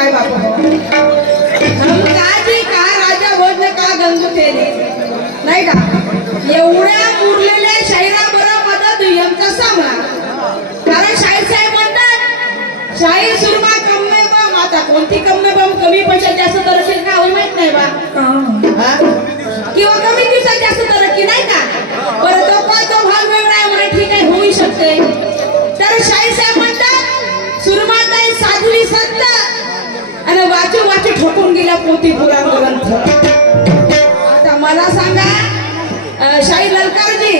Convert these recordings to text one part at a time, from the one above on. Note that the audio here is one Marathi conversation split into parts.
माय बाप हो, हम काजी का राजा भोजन का गंगू तेरी, नाही का? एवढ्या मुरलेल्या शाहिराबरोबर मदत यांचा सामना. कारण शाहीर साहेब म्हणतात शाहीर सुरमा कम्मे बम. आता कोणती कम्मे बम? कमी पैशात जास्त तरक्की का होईल माहित नाही बा, किंवा कमी दिवसात जास्त तरक्की, नाही का? बरं तो भाग वेगळा आहे म्हणे, ठीक आहे, होऊ शकते. तर शाहीर साहेब म्हणतात सुरमाताई साध्वी संत आणि वाचू वाचू ठोकून गेला पोथी पुराण ग्रंथ. आता मला सांगा शाहीर ललकारजी,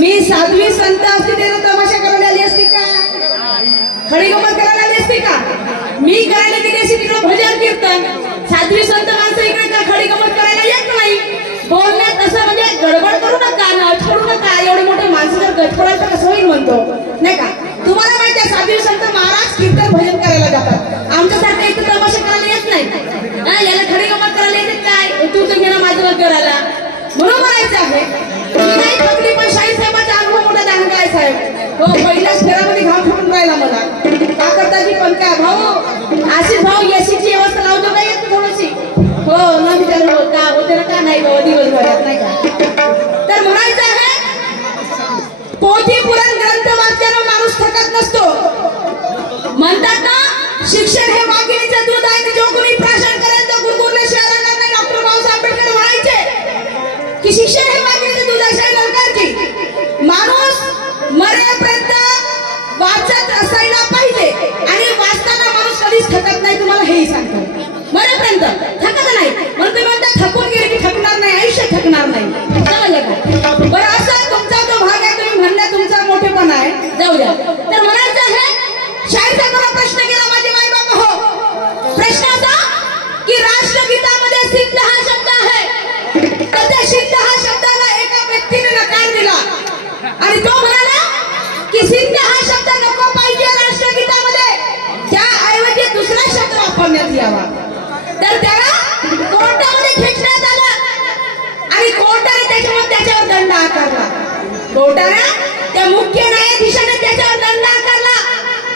मी साध्वी संत असते त्याला तमाशा करायला आली असती का? खडी गमत करायला आली असती का? मी करायला गेली असती तिकडे भजन कीर्तन. साध्वी संत माणसं इकडे का खडी गमत करायला येत नाही. बोलण्यात असं म्हणजे गडबड करू नका, अडछोडू नका. एवढे मोठे माणसं जर गडबडाल तर कसं होईल म्हणतो, नाही का? तुम्हाला माहिती आहे साध्वी संत महाराज कीर्तन भजन करायला जातात. आमच्यासारखं इथं तमाशा करायला येत नाही. याला खडी गमत करायला येते काय? तू तर गेला माझं करायला. म्हणून म्हणायचं आहे मी नाही थकली, पण शाहीर साहेबांचा अनुभव मोठा दान काय साहेब हो. पहिल्याच फेरामध्ये घाम फुटून राहिला मला. का करताची पण काय भाऊ आशिष भाऊ एसीची व्यवस्था लावतो का येत थोडीशी हो ना विचार का होते ना का नाही बाबा दिवसभरात, नाही का? तर म्हणायचं आहे पोथी पुराण ग्रंथ वाचल्यानं माणूस थकत नसतो. म्हणतात ना शिक्षण हे वाघिणीचं दूध आहे. जो कोणी प्राशन करेल तो गुरगुरले शहरांना नाही. डॉक्टर बाबासाहेब आंबेडकर म्हणायचे की शिक्षण हे वाघिणीचं दूध आहे. शाहीर ललकारजी, माणूस मरेपर्यंत वाचत असायला पाहिजे आणि वाचताना माणूस कधीच थकत नाही. तुम्हाला हेही सांगतो मरेपर्यंत थकत नाही. म्हणून तुम्ही म्हणता थकून गेले की थकणार नाही, आयुष्य थकणार नाही. समजलं का? बरं असं तुमचा जो भाग आहे तुम्ही म्हणला तुमचा मोठेपणा आहे, जाऊ द्या. तर म्हणायचं आहे शाहीर साहेबांना प्रश्न केला माझे माय बाप हो. प्रश्न असा की राष्ट्रगीतामध्ये सिद्ध हा शब्द आहे, तर त्या सिद्ध हा शब्दाला एका व्यक्तीने नकार दिला आणि तो म्हणाला की सिद्ध हा शब्द नको पाहिजे राष्ट्रगीतामध्ये, त्याऐवजी दुसरा शब्द वापरण्यात यावा. तर त्याला कोर्टामध्ये खेचण्यात आलं आणि कोर्टाने त्याच्यावर दंड आकारला. कोर्टाने त्या मुख्य न्यायाधीशाने त्याच्यावर दंड आकारला.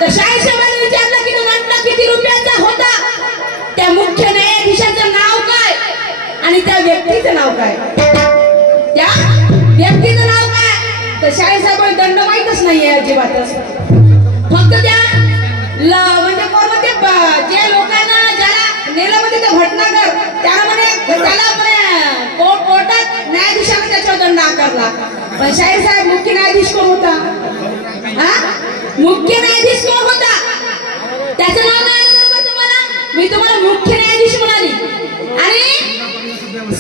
तर शाहीर साहेबांनी विचारलं की तो दंड किती रुपयाचा होता? त्या मुख्य न्यायाधीशाचं नाव काय आणि त्या व्यक्तीचं नाव काय? त्या व्यक्तीचं नाव काय? तर शाहीर साहेबांना दंड माहीतच नाहीये अजिबातच. फक्त त्या म्हणजे कोण म्हणते जे लोकांना ज्याला नेलं म्हणजे ते भटनागर त्याला म्हणे त्याला म्हणे कोर्टात न्यायाधीशाने त्याच्यावर दंड आकारला. पण शाहीर साहेब मुख्य न्यायाधीश कोण होता? मुख्य न्यायाधीश कोण होता? त्याचं नाव नाही आलं बरोबर तुम्हाला. मी तुम्हाला मुख्य न्यायाधीश म्हणाली. आणि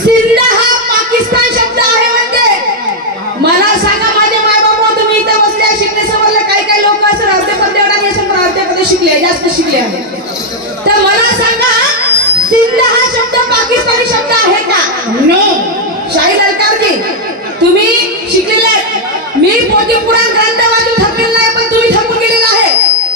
सिंध हा पाकिस्तान शब्द आहे म्हणते. मला सांगा माझे माय बाबा, तुम्ही इथं बसल्या शिकले समोरले काही लोक असं अर्धे पदे शिकले, जास्त शिकले आहे. तर मला सांगा सिंध हा शब्द पाकिस्तानी शब्द आहे का? नाही. शाहीर ललकारजी तुम्ही शिकलेले आहेत. मी पोथी पुराण ग्रंथ वाचून थकलेला नाही, पण तुम्ही थकून गेलेला आहे.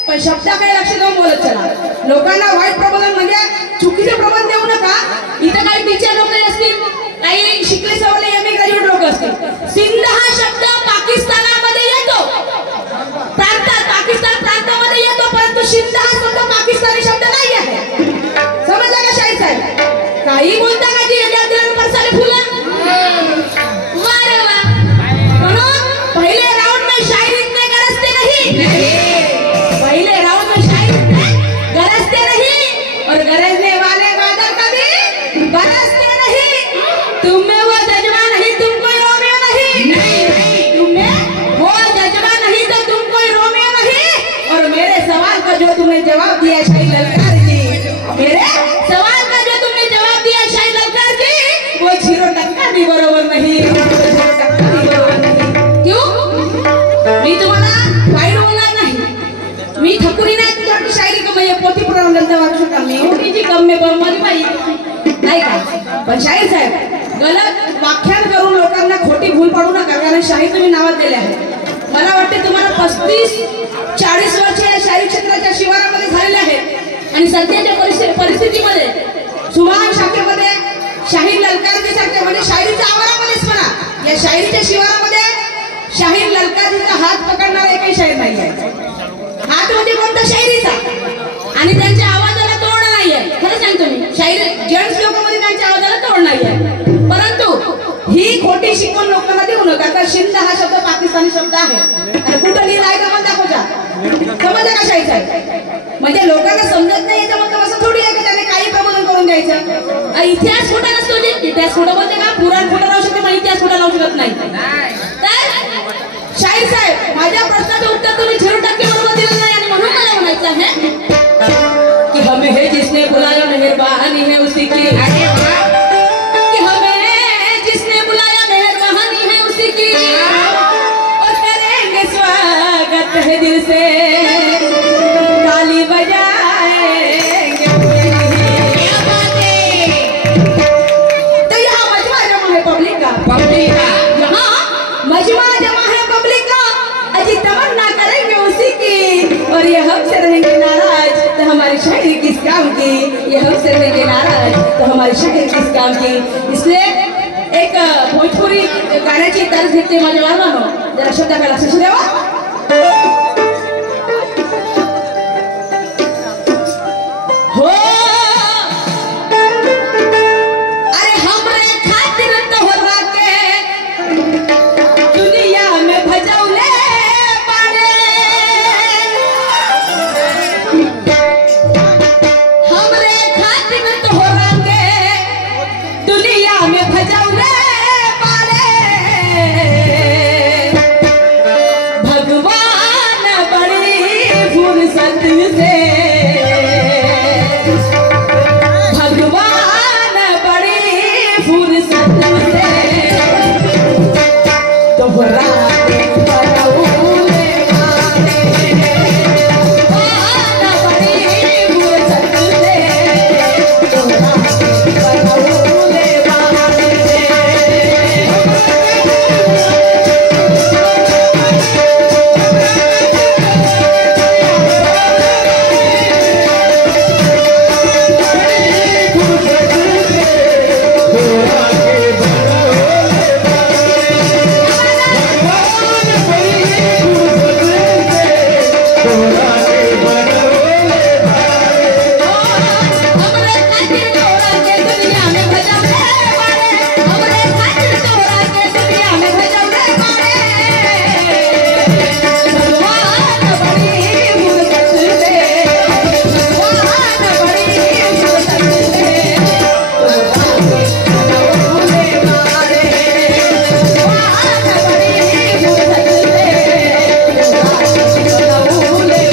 पण शब्दाकडे लक्ष देऊन बोलत चला. लोकांना वाईट प्रबोधन म्हणजे चुकीचे प्रबोधन देऊ नका. इथं काही टीचर लोक असतील, काही शिकले सवरले एमए ग्रॅज्युएट लोक असतील. सिंध हा शब्द पाकिस्तानामध्ये येतो, पाकिस्तान प्रांतामध्ये येतो, परंतु सिंध हा शब्द पाकिस्तानी शब्द नाही आहे. समजलं का शाहीर साहेब? काही बोलता का जी परसाले फुलं वारे वा. म्हणून पहिले राउंड में शायरी इतने गरजते नहीं, पहिले राउंड में शायरी इतने गरजते नहीं और गरजने वाले बादल कभी बरसते नहीं. तुम में वो जज्बा नहीं, तुम कोई रोमियो नहीं. तुम में वो जज्बा नहीं तो तुम कोई रोमियो नहीं. और मेरे सवाल का जो तुमने जवाब दिया शाहीर ललकारजी, मेरे सवाल का जो तुमने जवाब दिया शाहीर ललकारजी, वो 0% भी बरोबर नहीं. क्यों? मी तुम्हाला वाईट बोलणार नाही. मी थकुरी नाही तुझ्याकडे शायरी कमी पोथी पुराण ग्रंथ वाचू का मी होती जी कमी माझी माहिती नाही का. पण शाहीर साहेब गलत व्याख्यान करून लोकांना खोटी भूल पाडू नका. कारण शाहीर तुम्ही नावात दिले आहे. मला वाटते तुम्हाला 35-40 वर्ष या शाहीर क्षेत्राच्या शिवारामध्ये झालेले आहेत आणि सध्याच्या परिस्थितीमध्ये सुभान शाखेमध्ये शाहीर ललकारजी सारख्या म्हणजे शायरीच्या आवारामध्येच म्हणा या शायरीच्या शिवारामध्ये शाहीर ललकारजीचा हात पकडणारा एकही शाहीर नाही आहे. हात म्हणजे कोणता शायरीचा आणि त्यांच्या आवाजाला तोड नाही शाहीर जेंट्स लोकांमध्ये त्यांच्या आवाजाला तोड नाही आहे. परंतु ही खोटी शिकवण लोकांना देऊ नका. तर शिंद हा शब्द पाकिस्तानी शब्द आहे आणि कुठं लिहिलाय का मला दाखवजा. समजलं का शाहीर साहेब? म्हणजे लोकांना समजत नाही याचा मतलब असं थोडी आहे की त्याने काही प्रबोधन करून द्यायचं. इतिहास खोटा नसतो. इतिहास खोटा बोलते का? पुराण खोटं राहू शकते पण इतिहास खोटा राहू शकत नाही. तर शाहीर साहेब माझ्या प्रश्नाचं उत्तर तुम्ही 0% बरोबर दिलं नाही आणि म्हणून मला म्हणायचं आहे कि हमें है जिसने बुलाया मेहरबानी है उसी की. कि हमें जिसने बुलाया मेहरबानी है उसी की और करेंगे स्वागत है दिल से ताली बजाएंगे. तो यहाँ मजमा जमा है पब्लिक का. यहाँ मजमा जमा है पब्लिक का. अजी तमन्ना करेंगे उसी की और ये हमसे रहेंगे नाराज तो हमारी शायरी किस काम की. ये हमसे रहेंगे नाराज तो हमारी शायरी किस काम की. इसलिए एक भोजपुरी गाण्याची तर्ज घेते माझ्या बाबांनो. जरा शब्दाकडे लक्ष द्यावा. हो अरे हमरे खातिर तोहरा के दुनिया में भजौले बारे. हमरे खातिर तोहरा के दुनिया में भजौले बारे. भगवान बड़ी फुर्सत से भगवान बड़ी फुर्सत से तोहरा के बनौले बारे. भगवान बड़ी फुर्सत से तोहरा के बनौले बारे. हमरे खातिर तोहरा के दुनिया में भजौले बारे. हमरे खातिर तोहरा के दुनिया में भजौले बारे. भगवान बड़ी फुर्सत से भगवान बड़ी फुर्सत से तोहरा के बनौले बारे. भगवान बड़ी फुर्सत से तोहरा के बनौले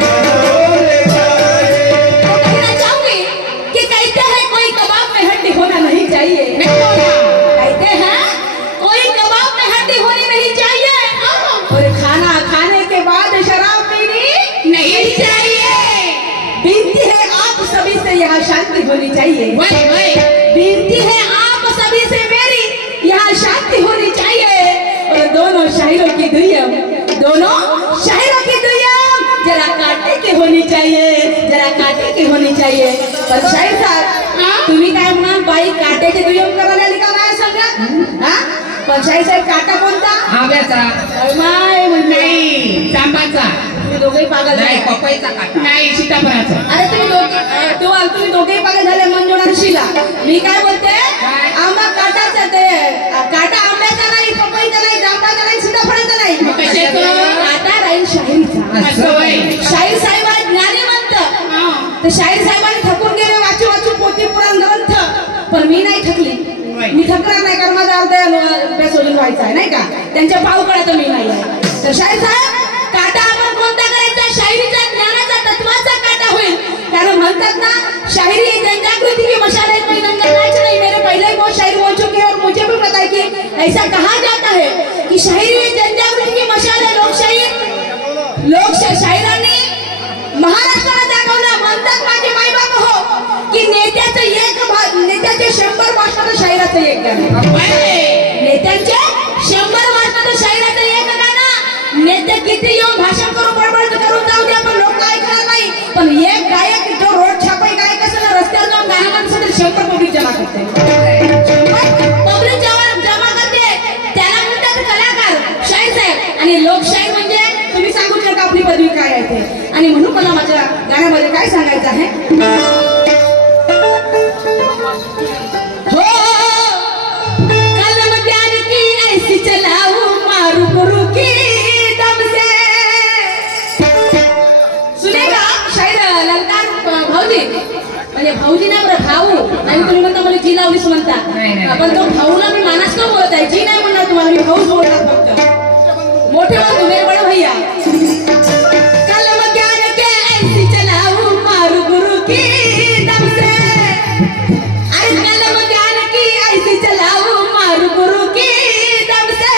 बारे. कहना चाहूंगी कि कहते हैं कोई कबाब में हड्डी होना नहीं चाहिए. कहते हैं कोई कबाब में हड्डी होनी नहीं चाहिए और खाना खाने के बाद शराब पीनी नहीं चाहिए. विनती है आप सभी से यहाँ शांति होनी चाहिए. विनती है आप सभी से मेरी यहाँ शांति होनी चाहिए. और दोनों शायरों की दुयम जरा काटे की होनी चाहिए. जरा काटे की होनी चाहिए. पण शाहीर साहेब तुम्ही काय म्हणाल बाई काट्याची दुयम करायला आली का माझ्या संग. पण शाहीर साहेब काटा कोणता? आव्याचा माय नाही, जांबाचा तुम्ही दोघेही पागल नाही, झाले. पपईचा काटा नाही, सीताफळाचा. अरे तुम्ही दोघेही पागल झाले. मंजुळा आणि शीला. मी काय बोलते आंबा काटाचा ते काटा आंब्याचा नाही, पपईचा नाही, जांबाचा नाही, सीताफळाचा नाही. कशाचं? काटा राहील शाहिरीचा. असं होय. शाहीर साहेब आहे ज्ञानीवंत. तर शाहीर साहेबांनी थकून गेले वाचू वाचू पोथी पुराण ग्रंथ. पण मी नाही थकली. मी थकणार नाही कारण माझा अर्धा अभ्यास अजून व्हायचा आहे नाही का. त्यांच्या पावकळ्यात मी नाही आहे. तर शाहीर साहेब काटा आपण कोणता करायचा? शायरीचा, ज्ञानाचा, तत्वाचा काटा होईल. कारण म्हणतात ना शायरी है जनजागृति की मशाल है, कोई नंगा नाच नहीं. मेरे पहले ही बहुत शायर बोल चुके हैं और मुझे भी पता है कि ऐसा कहा जाता है कि शायरी है जनजागृति की मशाल है. शायरांनी महाराष्ट्राला दाखवलं. म्हणतात माझे माय बाप हो की नेत्याचे 100 भाषण शायराचं एक गाणं. नेत्यांचे 100 भाषण शायराचं एक गाणं. नेते किती येऊन भाषण करून बडबड करून जाऊ द्या पण लोक ऐकणार गाण्यामध्ये काय सांगायचं आहे? हो कलम ज्ञान की ऐसी चलाऊ मारू गुरु की दम से। सुनेगा शायर ललकार भाऊजी, म्हणजे भाऊजी ना बरं भाऊ, आणि तुम्ही म्हणता मला जी लावलीस म्हणता, पण तो भाऊला मी मानस का बोलत आहे, जी नाही म्हणणार तुम्हाला, मी भाऊच बोलणार फक्त। मोठे हो तुम्ही बडे भैया। कलम ज्ञान के ऐसी चलाऊ मारू गुरु की दम से, अरे कलम ज्ञान की ऐसी चलाऊ मारू गुरु की दम से।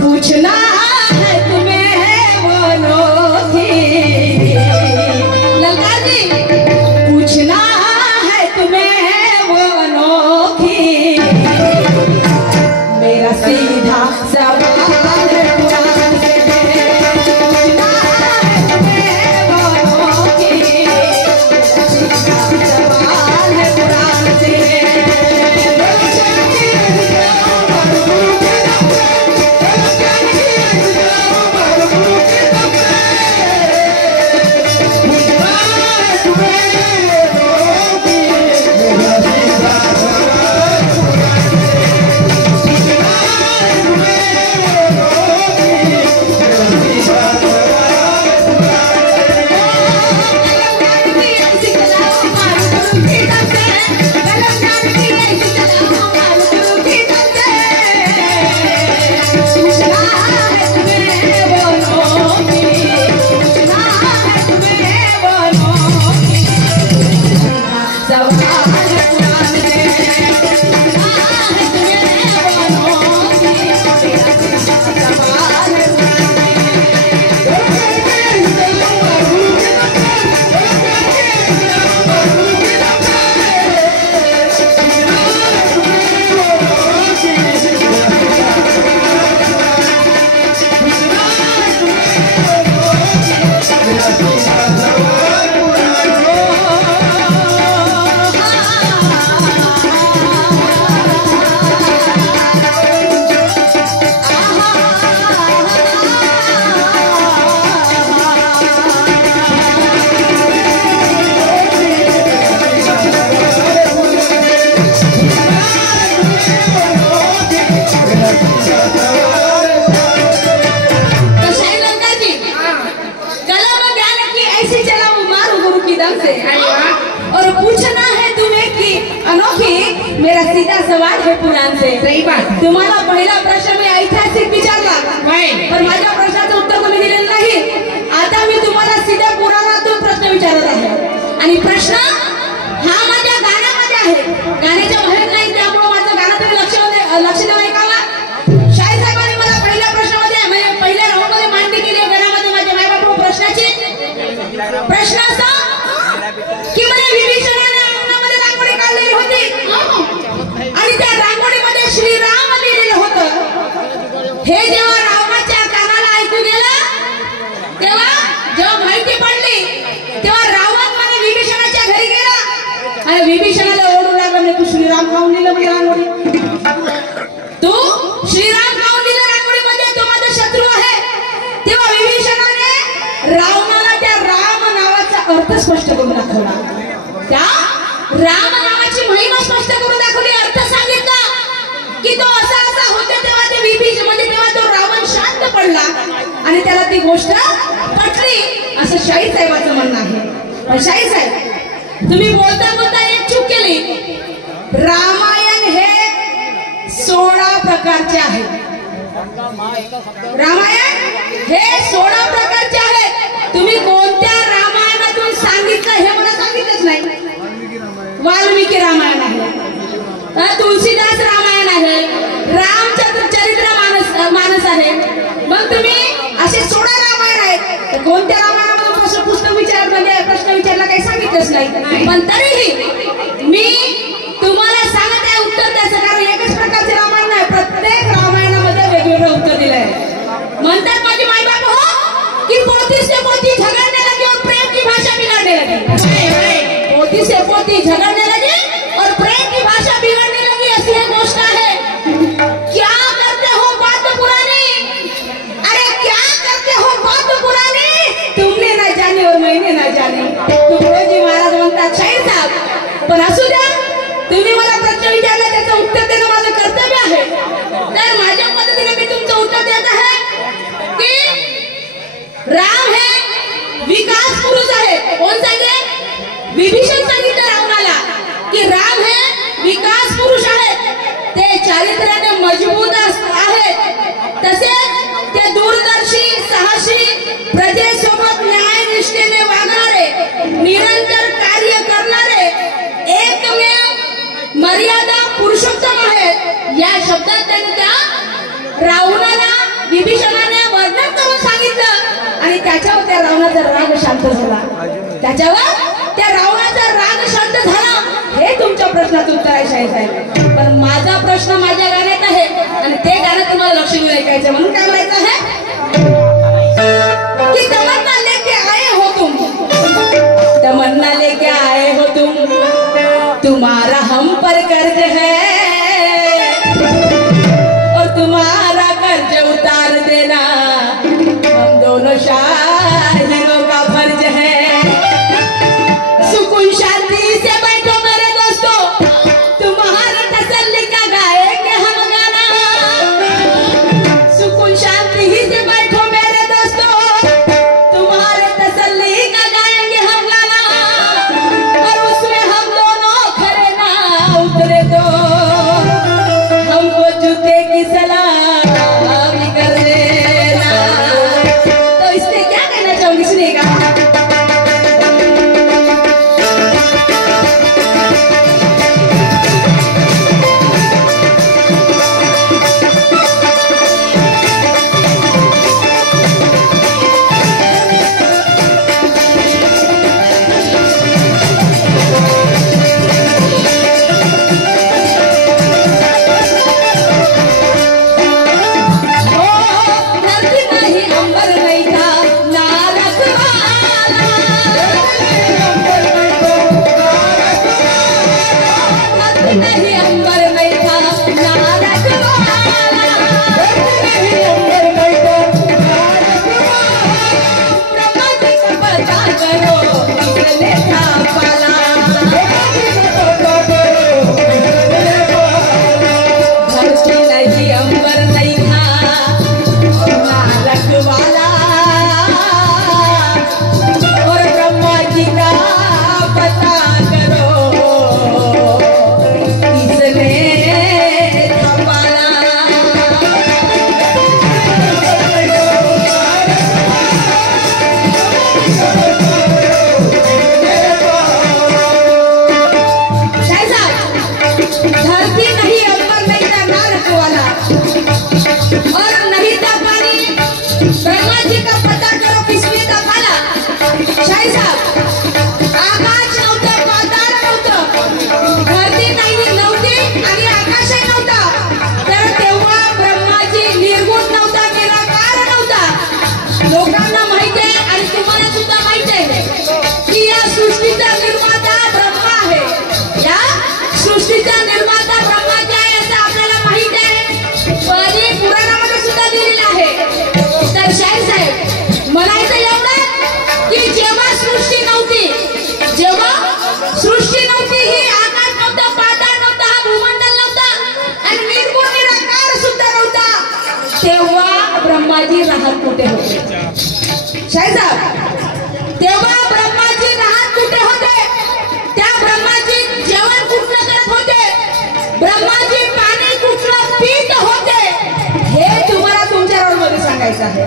पूछना है तुम्हें बोलो की ललकार जी, पूछना है तुम्हें बोलो की, मेरा सीधा सवाल है कुरान से, पूछना है तुम्हें बोलो की, मेरा सीधा सवाल है कुरान से। और पूछना है तुम्हें कि अनोखी, मेरा सीधा सवाल है पुराण से। सही बात। तुम्हाला पहिला प्रश्न मी ऐतिहासिक विचारला, पण माझ्या प्रश्नाचं उत्तर तुम्ही दिलेलं नाही। आता मी तुम्हाला सीधा पुराणातून प्रश्न विचारत आहे, आणि प्रश्न हा माझ्या गाण्यामध्ये आहे, गाण्याच्या बाहेर नाही, त्यामुळे माझं गाणं तुम्ही लक्ष देऊन ऐकावा। शाहीर साहेबांनी मला पहिल्या प्रश्नामध्ये, म्हणजे पहिल्या राऊंडमध्ये मांडणी केली आहे गाण्यामध्ये माझ्या मायबाप प्रश्नाची। प्रश्न असा की म्हणे विभीषणाने अंगणामध्ये रांगोळी काढलेली होती, आणि त्या रांगोळीमध्ये श्रीराम लिहिलेलं होतं। हे जेव्हा रामाच्या कानाला ऐकू गेलं, तेव्हा जेव्हा माहिती पडली, तेव्हा रावण म्हणे विभीषणाच्या घरी गेला, आणि विभीषणाला ओरडू लागला, म्हणे तू श्रीराम काऊन लिहिलं म्हणजे रांगोळी, तू श्रीराम काऊन लिहिलं रांगोळीमध्ये, तो माझा शत्रू आहे। तेव्हा विभीषणाने रावणाला त्या राम नावाचा अर्थ स्पष्ट करून दाखवला, त्या राम नावाची महिमा स्पष्ट करून दाखवली, अर्थ सांगितला की तो असा असा होता। तेव्हा ते विभीषण म्हणजे तेव्हा तो रावण शांत पडला, आणि त्याला ती गोष्ट पटली, असं शाहीर साहेबांचं म्हणणं आहे। पण शाहीर साहेब, तुम्ही बोलता बोलता एक चूक केली। रामायण हे 16 प्रकारचे आहेत, रामायण हे 16 प्रकारचे आहेत। तुम्ही कोणत्या रामायणातून सांगितलं हे मला सांगितलंच नाही। वाल्मिकी रामायण आहे, तुलसीदास रामायण आहे, रामचरित्र मानस आहे, मग तुम्ही असे 16 रामायण आहेत, कोणत्या रामायणामधून प्रश्न विचारला काही सांगितलंच नाही। पण तरीही मी तुम्हाला सांगत आहे उत्तर द्यायचं, कारण एकच प्रकारचे रामायण नाही, प्रत्येक रामायणामध्ये वेगवेगळं उत्तर दिलंय। म्हणतात माझे माय बाप हो की पोती से पोती झगड़ने लगे और प्रेम की भाषा बिगाड़ने लगे, पोती से पोती झगड़ने लगे और प्रेम की भाषा बिगड़ने लगी, ऐसी एक गोष्ट है। क्या करते हो बात पुरानी, अरे क्या करते हो बात पुरानी, पण असू द्या, तुम्ही मला प्रश्न विचारला त्याचं उत्तर देणं माझं कर्तव्य आहे. तर माझ्या पद्धतीने मी तुमचं उत्तर देत आहे की राम हे विकास पुरुष आहे. कोण सांगे? विभीषण सांगितलं रावणाला की राम हे विकास पुरुष आहेत. ते चारित्र्याने मजबूत आहेत. तसेच ते दूरदर्शी, साहसी, प्रजेसोबत न्यायनिष्ठेने वागणारे, निरंतर कार्य करणारे, एकमेव मर्यादा पुरुषोत्तम आहेत. या शब्दात त्यांनी त्या रावणाला विभीषणाने वर्णन करून सांगितलं आणि त्याच्यावर त्या रावणाचा राग शांत झाला. त्याच्यावर त्या रावणाचा राग शांत झाला. हे तुमच्या प्रश्नाचं उत्तर आहे शाहीसाहेब. पण माझा प्रश्न माझ्या गाण्यात आहे आणि ते गाणं तुम्हाला लक्ष देऊन ऐकायचं. म्हणून काय म्हणायचं आहे कि तमन्ना लेके आए हो तुम, तमन्ना लेके आए हो तुम, तुम्हारा हम पर कर्ज है और तुम्हारा कर्ज उतार देना हम दोनों शाहिरों का फर्ज है. सुकून शांति से बैठो मेरे दोस्तों, तुम्हारा तसल्ली का गाएंगे हम गाना. सुकून शांति से बैठो मेरे दोस्तों, तुम्हारे तसल्ली का गाएंगे हम गाना. और उसमें हम दोनों खड़े ना उतरे तो हमको जूते की सलामी कर देना. तो इसमें क्या कहना चाहूंगी, सुनिएगा. ब्रह्माजी राहत कुठे होते? शाहीसाहेब, तेव्हा ब्रह्माजी राहत कुठे होते? त्या ब्रह्माजी जेवण कुठलं करत होते? ब्रह्माजी पाणी कुठलं पीत होते? हे तुम्हाला तुमच्या रोल मध्ये सांगायचं आहे.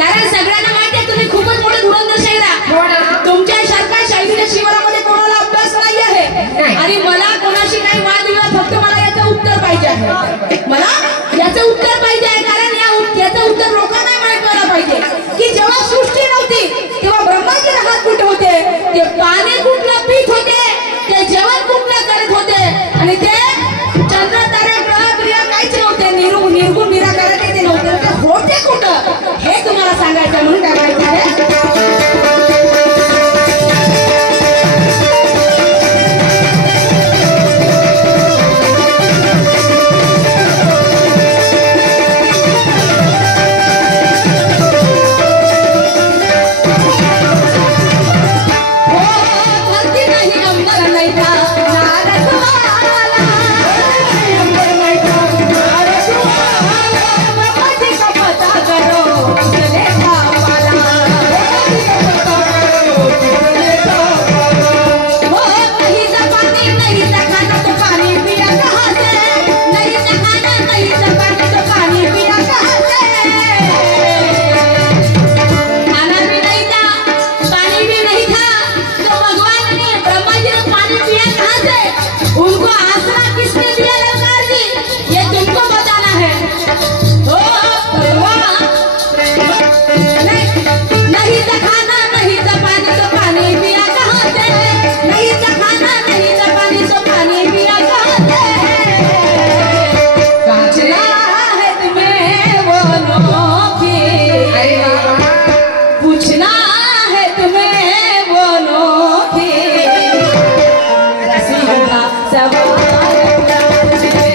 कारण सगळ्यांना माहिती आहे तुम्ही खूपच मोठे धुरंधर शाहीर आहात. तुमच्या सारख्या शाहिरीच्या शिवारामध्ये कोणाला अभ्यास नाही आहे आणि मला कोणाशी काही वादविवाद, फक्त मला याचं उत्तर पाहिजे आहे. मला याचं उत्तर पाहिजे आहे. कारण याचं उत्तर लोकांना माहित व्हायला पाहिजे की जेव्हा सृष्टी नव्हती तेव्हा ब्रह्माजी राहत कुठे होते? ते पाणी कुठलं पीत होते? ते जेवण कुठलं करत होते? आणि ते चंद्र तारे ग्रह क्रिया काहीच नव्हते. निर्गुण निराकार ते नव्हते. ते होते कुठं हे तुम्हाला सांगायचं. म्हणून काय माहिती आहे उनको आसरा किसने दिया ललकार जी, ये तुमको बताना है। ओ भगवान, नहीं तो खाना नहीं तो पानी पिया कहाँ से, नहीं तो खाना नहीं तो पानी पिया कहाँ से। पूछना है तुम्हें वो नोखी, पूछना है तुम्हें वो नोखी, सीधा सवाल करके।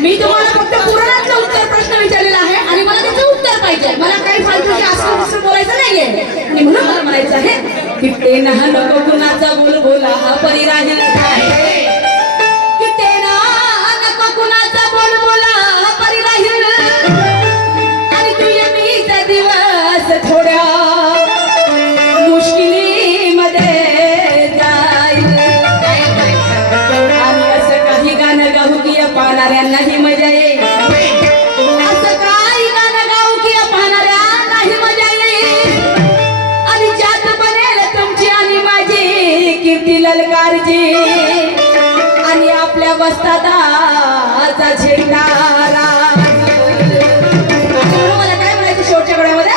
मी तुम्हाला फक्त पुराणातलं उत्तर प्रश्न विचारलेला आहे आणि मला त्याचं उत्तर पाहिजे, मला काही फालतूची असं बोलायचं नाहीये। आणि म्हणून मला म्हणायचं आहे की ते ना नको कुणाचा बोल बोला हा परी राहील आहे, की ते ना नको कुणाचा बोल बोला हा परी राहील, आणि तुझे मीचा दिवस थोड्या मुश्किलीमध्ये जाईल, आणि असं काही गाणं गाऊ की पाहणाऱ्यांनाही मजा येईल, असं काही गाणं गाऊ की पाहणाऱ्यांनाही मजा येईल, आणि ज्यात बनेल तुमची आणि माझी कीर्ती ललकारजी, आणि आपल्या वस्तादाचा झेंडा राहील। मला काय म्हणायचं शेवटच्या वेळेमध्ये,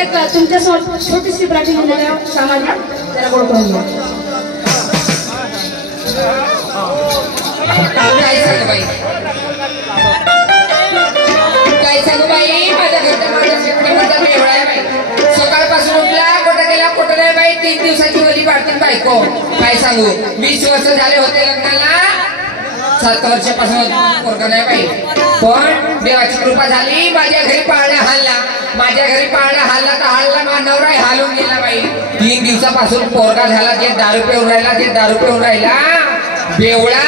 एक तुमच्यासमोर छोटीशी प्राचीन सामाजिक जरा गोड करून घ्या. काय सांगू बाई काय सांगू बाई माझ्या घरचा माझ्या शेतकऱ्याचा बेवडा आहे बाई. सकाळपासून उठला कुठं गेला कुठं नाही बाई. 3 दिवसाची वली पाडतील बायको. काय सांगू 20 वर्ष झाले होते लग्नाला 7 वर्षापासून पोरगा नाही बाई. पण देवाची कृपा झाली माझ्या घरी पाळणा हल्ला. माझ्या घरी पाळणा हल्ला तर हल्ला मानवराय हालून गेला बाई. 3 दिवसापासून पोरगा झाला. जे दारू पिऊन राहिला बेवडा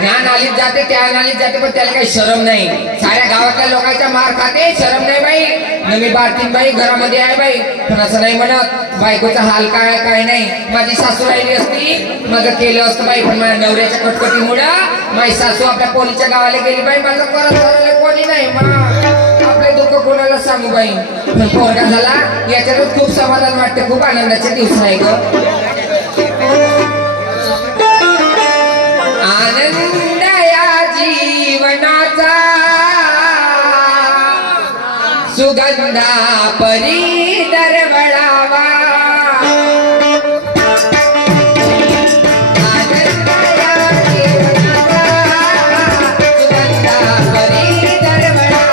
ह्या नालीत जाते त्या नालीत जाते पण त्याला काही शरम नाही. साऱ्या गावातल्या लोकांच्या मार खाते शरम नाही बाई. नवी बारतीन बाई घरामध्ये आहे बाई. पण असं नाही म्हणत बायकोचा हाल काय नाही. माझी सासू राहिली असती माझं केलं असतं बाई. पण माझ्या नवऱ्याच्या कटकटीमुळं माझी सासू आपल्या पोलीच्या गावाला गेली बाई. माझं करत कोणी नाही आपले दुःख कोणाला सांगू बाई. पण पोरगा झाला याच्यातच खूप समाधान वाटते. खूप आनंदाचे दिवस आहे ग. आनंद या जीवनाचा सुगंधा परी दरवळावा. आनंद या जीवनाचा सुगंधा परी दरवळावा.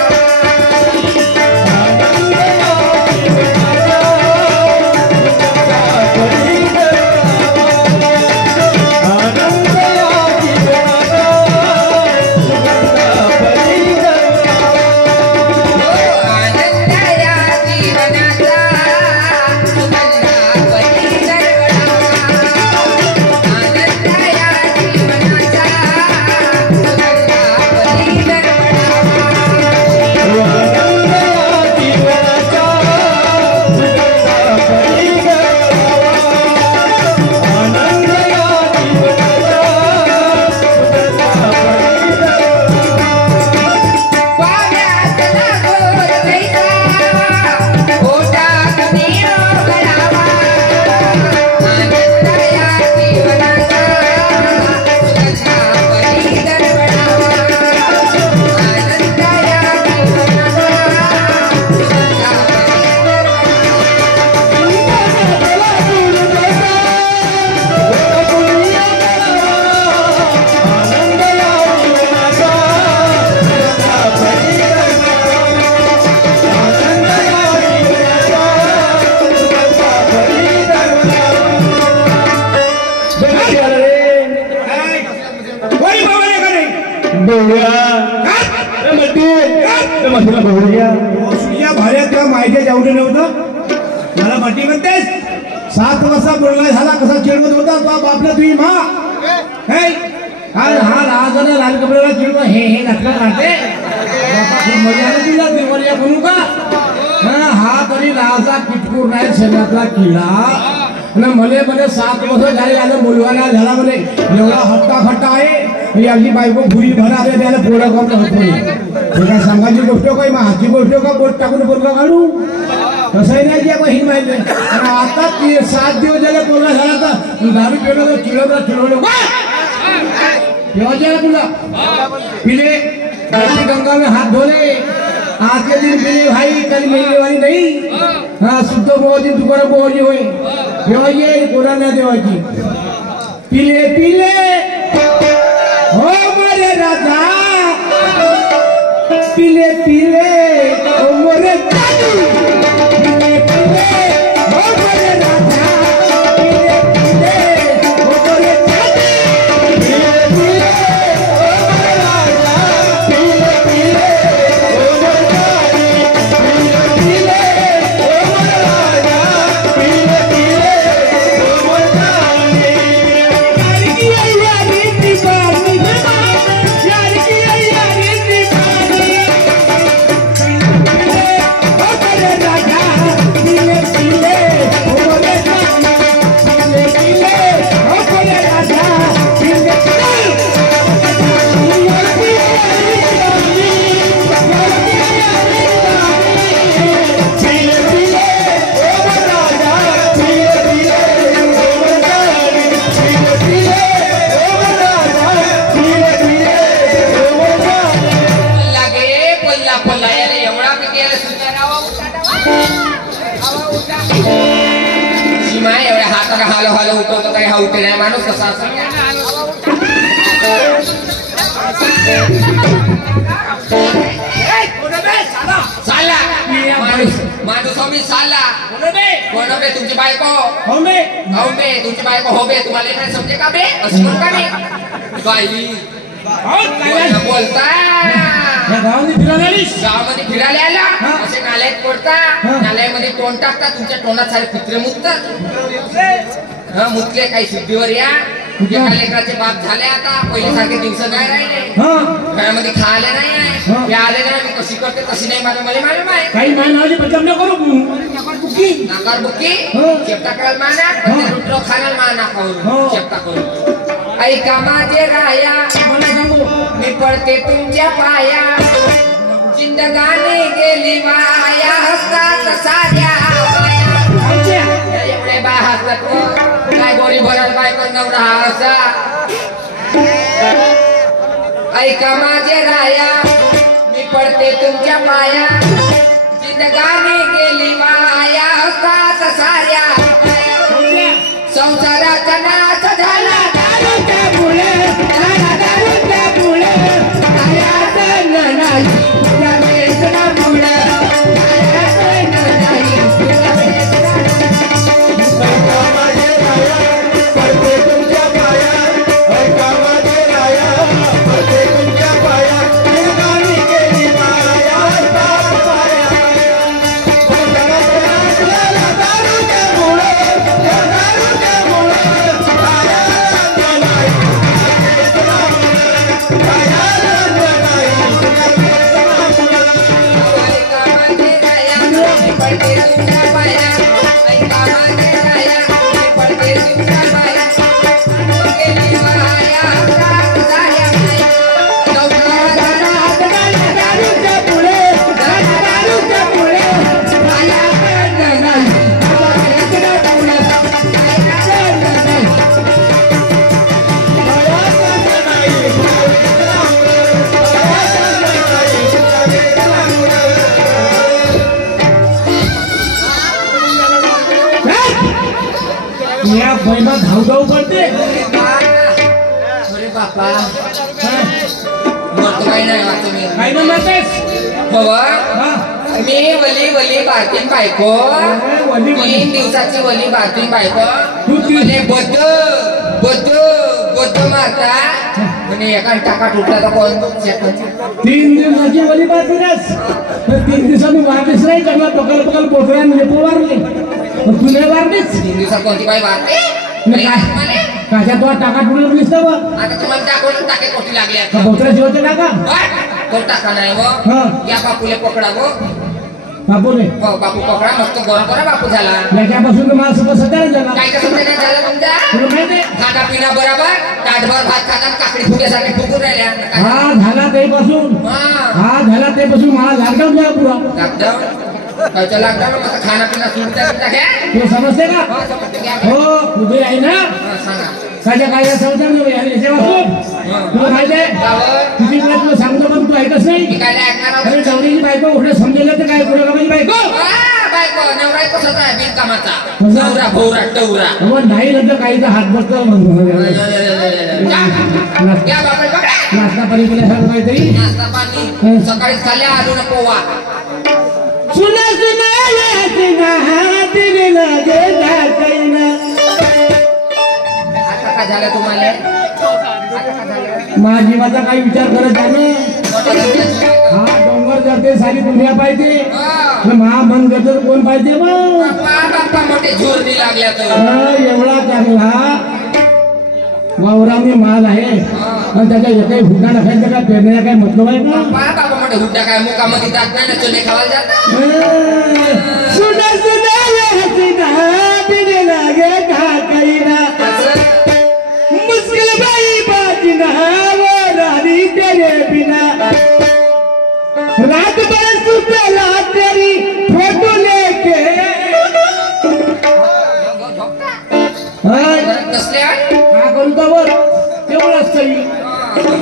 माहिती जेवढे नव्हतं मला मटी म्हणतेस. 7 वाजता बोलला झाला कसा चिडवत होता तो बापला तुझी मा हा लहान लाल कपड्याला चिडव हे नसला राहते. मजा दिला निर्मल्या म्हणू का हा तरी लालचा किटकूर नाही शरीरातला किल्ला. मले 7 वर्ष झाले आलं मुलगाला झाला म्हणे एवढा हट्टा खट्टा आहे. याची बायको भुरी भरा दे त्याला पोरं करत होतो. काय सांगायची गोष्ट काय मग हाची गोष्ट का बोट टाकून पोरगा काढू तसंही नाही की आपण ही माहिती नाही. आता 7 दिवस झाले पोरगा झाला तर दारू पिलं चिडवलं तेव्हा तुला पिले गंगा में हाथ धोले. आज के दिन पिले भाई कल मिलने वाली नहीं. हाँ शुद्ध बोझी दुकान बोझी हुई देवाची कोणा नाही देवाची. पिले पिले हो मोरे राजा पिले पिले हो मोरे दादू. पिले पिले हो मोरे राजा पिले पिले हो मोरे दादू. पिले पिले हो मोरे राजा पिले पिले हो मोरे दादू. पिले पिले हो मोरे राजा पिले पिले हो मोरे दादू. यार की यारी दीवानी यार की यारी दीवानी. हो मोरे राजा पिले पिले हो मोरे दादू. पिले पिले हो मोरे राजा पिले पिले. लागे पल्ला पल्ला यार एवढा किती याला सुद्धा रावा सीमा एवढ्या हाताला हालो हालो उठवतो काही हा उठे नाही माणूस कसा चालला माणूस मी चालला कोण बे तुमची बायको हो बे तुमची बायको हो बे तुम्हाला नाही समजे का बे असं करू का बे बाई बोलताय गावामध्ये फिरायला आला असे नाल्यात पडता नाल्यामध्ये तोंड टाकता तुमच्या तोंडात सारे कुत्रे मुततात मुतले काही शुद्धीवर या तुझ्या लेकराचे बाप झाले आता पहिले सारखे दिवस नाही राहिले घरामध्ये खायला नाही आहे आले नाही मी कशी करते तशी नाही मला मालूम आहे काही मानावली बदनाम न करू नाकार बुकी चेप्टा करायला माना पण लुटरो खायला माना खाऊ चेप्टा करू ऐका माझे राया मला सांगू मी पडते तुमच्या पाया जिंदगानी गेली वाया हसतात साऱ्या एवढे बाय हसतात काय गोरी भराल बाय पण नवरा असा ऐका माझे राया मी पडते तुमच्या पाया जिंदगानी गेली वाया हसतात साऱ्या संसाराचा नाच झाला दारूच्यामुळे धावधाव करते अरे बापा मरतो काही नाही वाटतो मी काय ना मारतेस बाबा मी वली वली बारतीन बायको 3 दिवसाची वली बारतीन बायको म्हणे बद्द बद्द बद्द मारता म्हणे एका टाका तुटला तर कोण 3 दिवसाची वली बारतीनच 3 दिवसांनी वाटच नाही त्यांना पकड पोचला म्हणजे पोवारले तुला वारलीच 3 दिवसात कोणती बाई मारते काच्या तो टाका तुला दिसतं बा आता तुम्हाला दाखवलं टाके कोटी लागले पोचला जेवते टाका तो टाका नाही व या बापूले पकडा व बापूने बापू पकडा मस्त गरम करा बापू झाला याच्यापासून तुम्हाला सगळं सध्या झाला काय कसं नाही झालं तुमचा तुला माहिती खाना पिना बरोबर ताटभर भात खाता काकडी फुग्यासारखे फुगून राहिल्या हा झाला तेपासून हा झाला तेपासून मला लॉकडाऊन झाला पुरा लॉकडाऊन कायचं लॉकडाऊन मग खाना पिना सुविधा तुला समजते का हो उभे आहे ना सांगा काच्या काय समजा याच्यापासून तुला माहिती आहे तुझी मला तुला सांगतो पण तू ऐकच नाही मी काय ऐकणार अरे नवरीची बायको कुठे समजेल तर काय कुठे कामाची बायको बायको नवरा कसाचा आहे बिनकामाचा नवरा भोवरा टवरा मग नाही नंतर काहीचा हात बसतो या बापरे बघा नाश्ता पाणी केल्यासारखं काहीतरी नाश्ता पाणी सकाळीच खाल्ल्या आलू न पोवा सुना सुना आता काय झालं तुम्हाला माझ्या जीवाचा काही विचार करत आहे हा डोंगर जाते सारी दुनिया पाहिजे महा मन करत कोण पाहिजे बाप्पा मोठे झोरणी लागल्या तर एवढा चांगला वावराने माल आहे आणि त्याच्या एकही हुड्डा नसायचं का पेरण्याला काय मतलब आहे का बाबा मोठे हुड्डा काय मुकामध्ये जात नाही ना चोने खावायला जात सुना सुना दिने लागे का कईना मुश्किल बाई बाजना वो रानी तेरे बिना रात भर सुतेला तेरी फोटो लेके कसल्या हा कोणता वर तेवढंच सही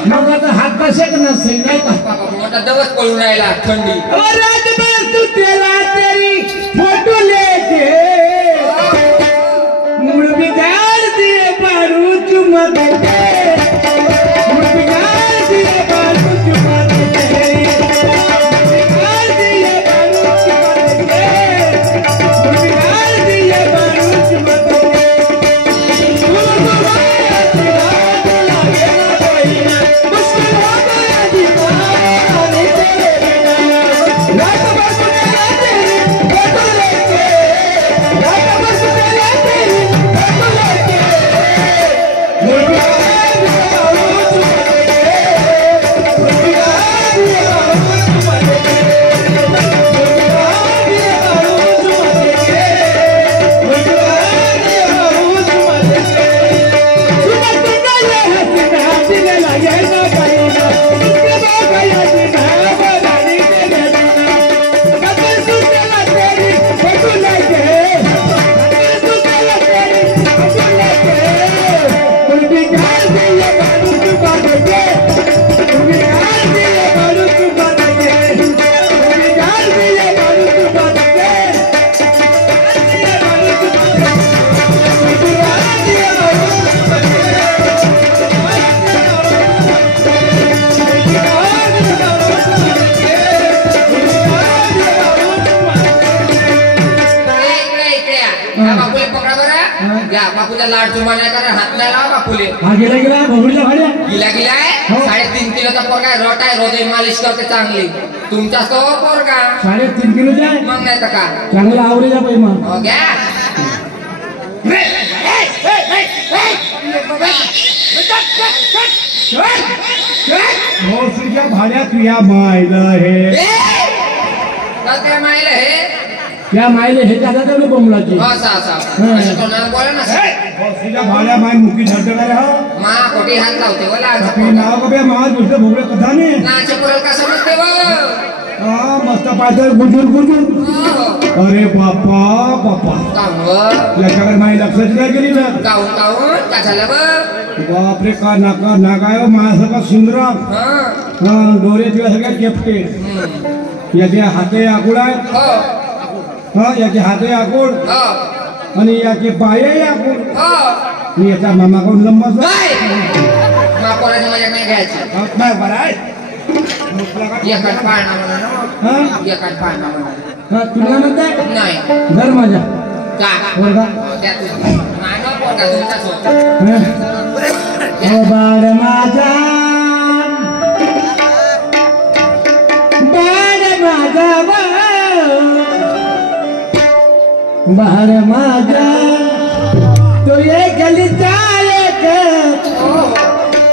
मग आता हात कसे नसते नाही का बाबा मोठा दवस पळून राहिला थंडी रात भर सुतेला तेरी फोटो लेके घ्या बापूचा लाड चुमा नाही करा हात नाही लावा बापूले हा गेला बबडीला भाड्या गिला गिलाय हो. 3.5 किलोचा पोरगा आहे, रोट आहे, रोज मालिश करते चांगली. तुमचा तो पोरगा 3.5 किलोचा आहे मग नाही तर का चांगला आवरेज आहे मग हो घ्या. भोसरीच्या भाड्या तुया मायलं हे काय माहिलं हे त्या मायले हे जागा तेवढं बोंबलाची असं कोणाला बोला ना भोसरीच्या भाड्या माय मुकी धडधडाले हो मा कोटी हात लावते बोला आपली नाव का बे मावा दुसरं भोगले कथा नाही नाचे पुरल का समजते वो हा मस्त पायदळ गुजूर गुजूर अरे बाप्पा बाप्पा काहून याच्याकडे माझी लक्षाची नाही गेली ना काहून का झालं बघ बापरे का नाका नागाय माझ्यासारखा सुंदर हा डोरे तुझ्या सगळ्या केपटे याचे हाते आकुड आहेत हा याचे हाते आकुड आणि याचे पाय आकुड मी याचा मामाकडून लंबाच पोराची मजा नाही घ्यायची नाही बरं आहे एकाच पाळणा म्हणा एकाच पाळणा म्हणा तुला म्हणताय नाही घर माझ्या का पोरगा मानव पोरगा तुमचाच होता बाळ माझा बाळ माझा तो ये गलीचा एक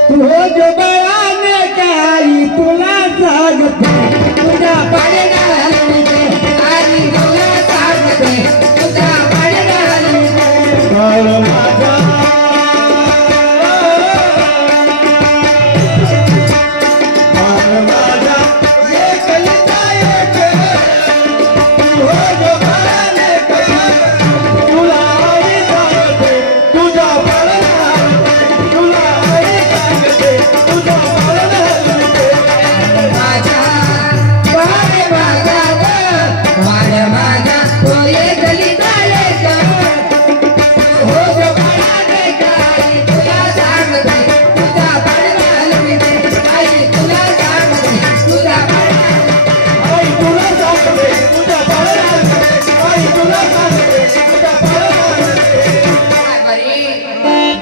तू हो जो बळाने काही तुला सांगते तुझ्या पाडे आणि तुला सांगते तुझ्या पाडे बाळ माझा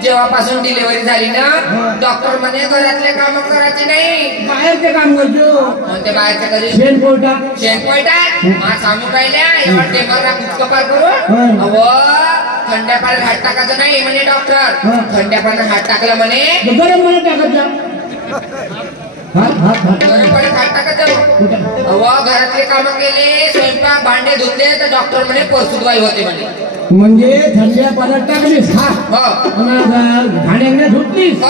जेव्हापासून डिलिव्हरी झाली ना डॉक्टर म्हणे घरातले काम करायचे नाही बाहेरचे काम करतो कोणते बाहेरच्या घरी शेण पोटा शेणपोयटा हा सांगू राहिल्या एवढं टेंबरला कुचकपार करू अव थंड्या पाण्यात हात टाकायचं नाही म्हणे डॉक्टर थंड्या पाण्यात हात टाकला म्हणे गरम पाण्यात टाकायचा गरम पाण्यात हात टाकायचं अव घरातले काम केले स्वयंपाक भांडे धुतले तर डॉक्टर म्हणे परसुदवाई होते म्हणे म्हणजे थंड्या पाण्यात टाकलीस घाण्याने धुतलीस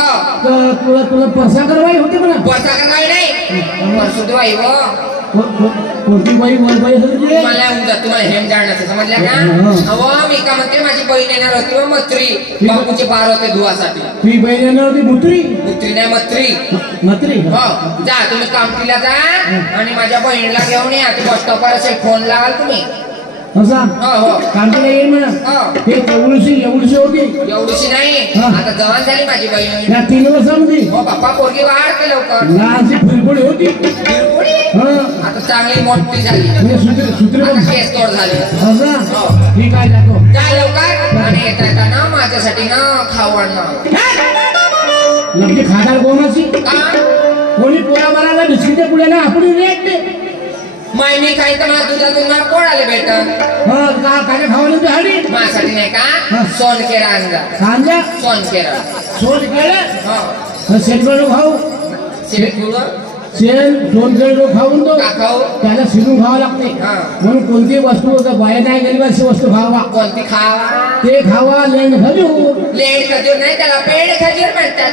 तर तुला तुला परसा करवाई होते म्हणा परसा करवाई नाही परसुदवाई व कोणती बाई बाई मला येऊन जात तुम्हाला हेम जाण्याचं समजलं का अहो मी का म्हणते माझी बहीण येणार होती व मत्री बापूचे पार होते धुवासाठी ती बहीण येणार होती मुत्री मुत्री नाही मत्री मत्री हो जा तुम्ही कामठीला जा आणि माझ्या बहिणीला घेऊन या ती बस स्टॉपवर असेल फोन लावाल तुम्ही असा हो हो कामठीला येईल म्हणा हे एवढीशी होती एवढीशी नाही आता जवान झाली माझी बहीण या 3 वर्षामध्ये हो बाप्पा पोरगी वाढते लवकर लहानशी फुलपुडी होती आता चांगली मोठी झाली म्हणजे सूत्र आता केस तोड झाले असा ठीक आहे जातो जा लवकर आणि येता येताना माझ्यासाठी ना खाऊ आणणार नक्की खाणार कोणाची का कोणी पोरा मारायला बिस्किटे पुढे ना आपण रेट माय मी काही तर मला दुधातून मला कोण आले भेट काय खावायला ते हडी माझ्यासाठी नाही का सोनकेरा आणजा सांगा सोनकेरा सोन केलं हो शेतकरी खाऊ शेतकुळं शेण दोन किलो खाऊन तो का खाऊ त्याला शिरून खावं लागते म्हणून कोणती वस्तू बाहेर नाही गेली अशी वस्तू खावा कोणती खावा ते खावा लेंड खजूर लेंड खजूर नाही त्याला पेड खजूर म्हणतात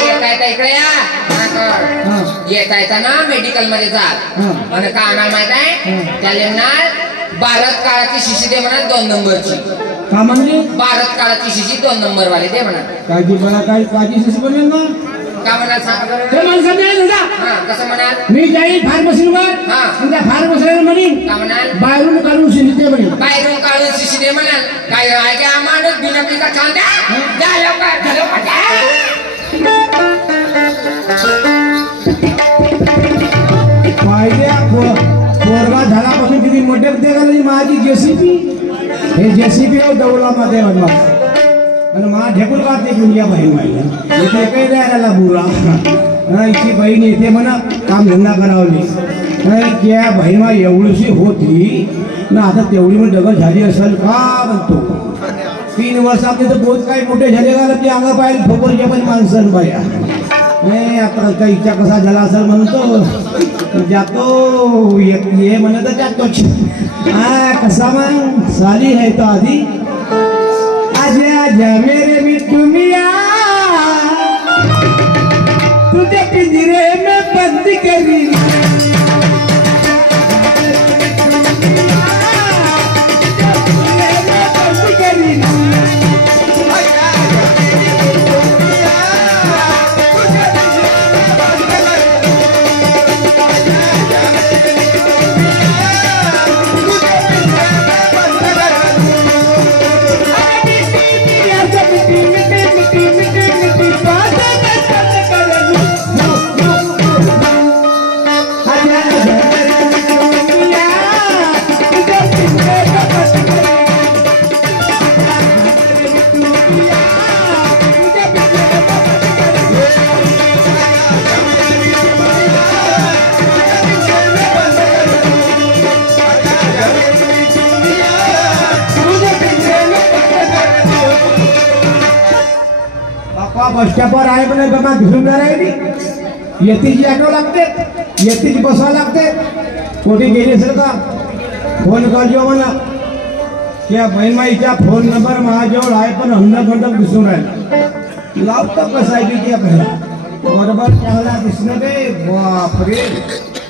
येता इकडे या येता येताना मेडिकल मध्ये जा आणि का आणायला माहित आहे त्याला येणार भारत काळाची शिशी दे म्हणा 2 नंबरची का म्हणजे भारत काळाची शिशी 2 नंबर वाले दे म्हणा काळजी मला काय काळजी शिशी बनेल ना का म्हणाल सांग ते माणसं द्यायला जा कसं म्हणाल मी जाईल फार्मसीवर आणि त्या फार्मसीला म्हणीन का म्हणाल बाहेरून काढून शिंदी दे म्हणेन बाहेरून काढून शिशी दे म्हणाल काय आहे का माणूस बिनपलीचा खांदा जा लवकर पाहिजे पोरगा झाल्यापासून किती मोठे ते माझी जेसीबी हे जेसीबी दौलामध्ये बनवा आणि मा ढेकून काढते गुंजिया बहीण माई इथे काही द्यायला बुरा इची बहीण येते म्हणा काम धंदा करावली त्या बहीणमा एवढीशी होती ना आता तेवढी मग डबल झाली असेल का म्हणतो 3 वर्षात तर बहुत काही मोठे झाले का ते अंगा पाहिजे ठोकरच्या पण माणसं बाया नाही आता काही इच्छा कसा झाला असेल म्हणतो जातो ये म्हणत जातोच कसा मग साली आहे तो आधी आजा आजा मेरे मिट्टू मिया तुझे पिंजरे में बंद करी बस स्टॉपवर आहे पण बाबा घेऊन आहे येतीची ऑटो लागते येतीची बसवा लागते कोठी गेली असेल का फोन करजो म्हणा त्या बहीणमाईचा फोन नंबर माझ्याजवळ आहे पण अंधक दिसून राहिला लावतो कसा आहे की आपल्याला बरोबर चांगला दिसणं ते बापरे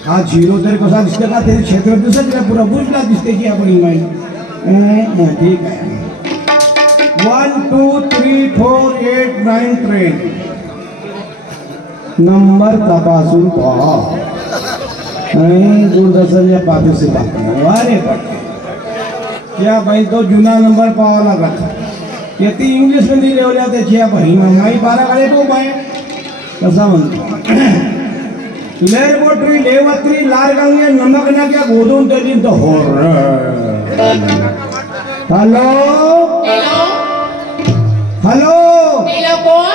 हा झिरो तरी कसा दिसतं का तरी क्षेत्र दिसत नाही पुरा बुजला दिसते की आपण माई ठीक आहे 1 2 3 4 8 9 ट्रेन नंबर तपासून पहा दूरदर्शनच्या पाठीशी वारे त्या बाई तो जुना नंबर पाहावा लागत येते इंग्लिश मध्ये लिहिल्या त्याची बहीण माई 12 गाडे तो बाय कसा म्हणतो लेरबोटरी लेवत्री लारगंगे नमक ना क्या गोदून तरी तो होर हॅलो हॅलो हेलो कोण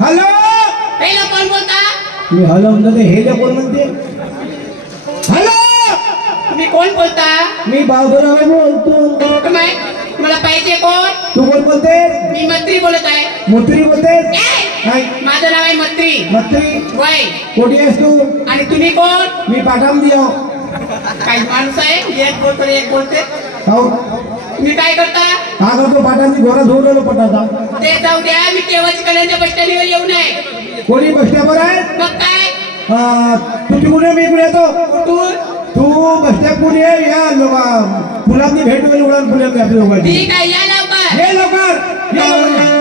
हॅलो हेलो कोण बोलता मी हॅलो म्हणते हे कोण म्हणते हॅलो तुम्ही कोण बोलता मी बाबूराव बोलतो तुम्ही मला पाहिजे कोण तू कोण बोलते मी मंत्री बोलत आहे मुत्री बोलते ए! नाही माझं नाव आहे मंत्री मंत्री वय कोठी आहेस तू आणि तुम्ही कोण मी पाठाम दियो काही माणूस आहे एक बोलतो एक बोलते हो तुम्ही काय करता का करतो पाठांची घोडा धुवलेलो पटाचा ते जाऊ द्या मी केव्हाची कल्याणच्या बस स्टँडवर येऊ नये कोणी बस स्टॉपवर आहे मग काय तुझी कुठे मी कुठे येतो कुठून तू बस स्टॉप कुठे या फुलांनी भेट वगैरे उडून फुले आपल्या लोकांची ठीक आहे या लवकर ये लवकर ये लवकर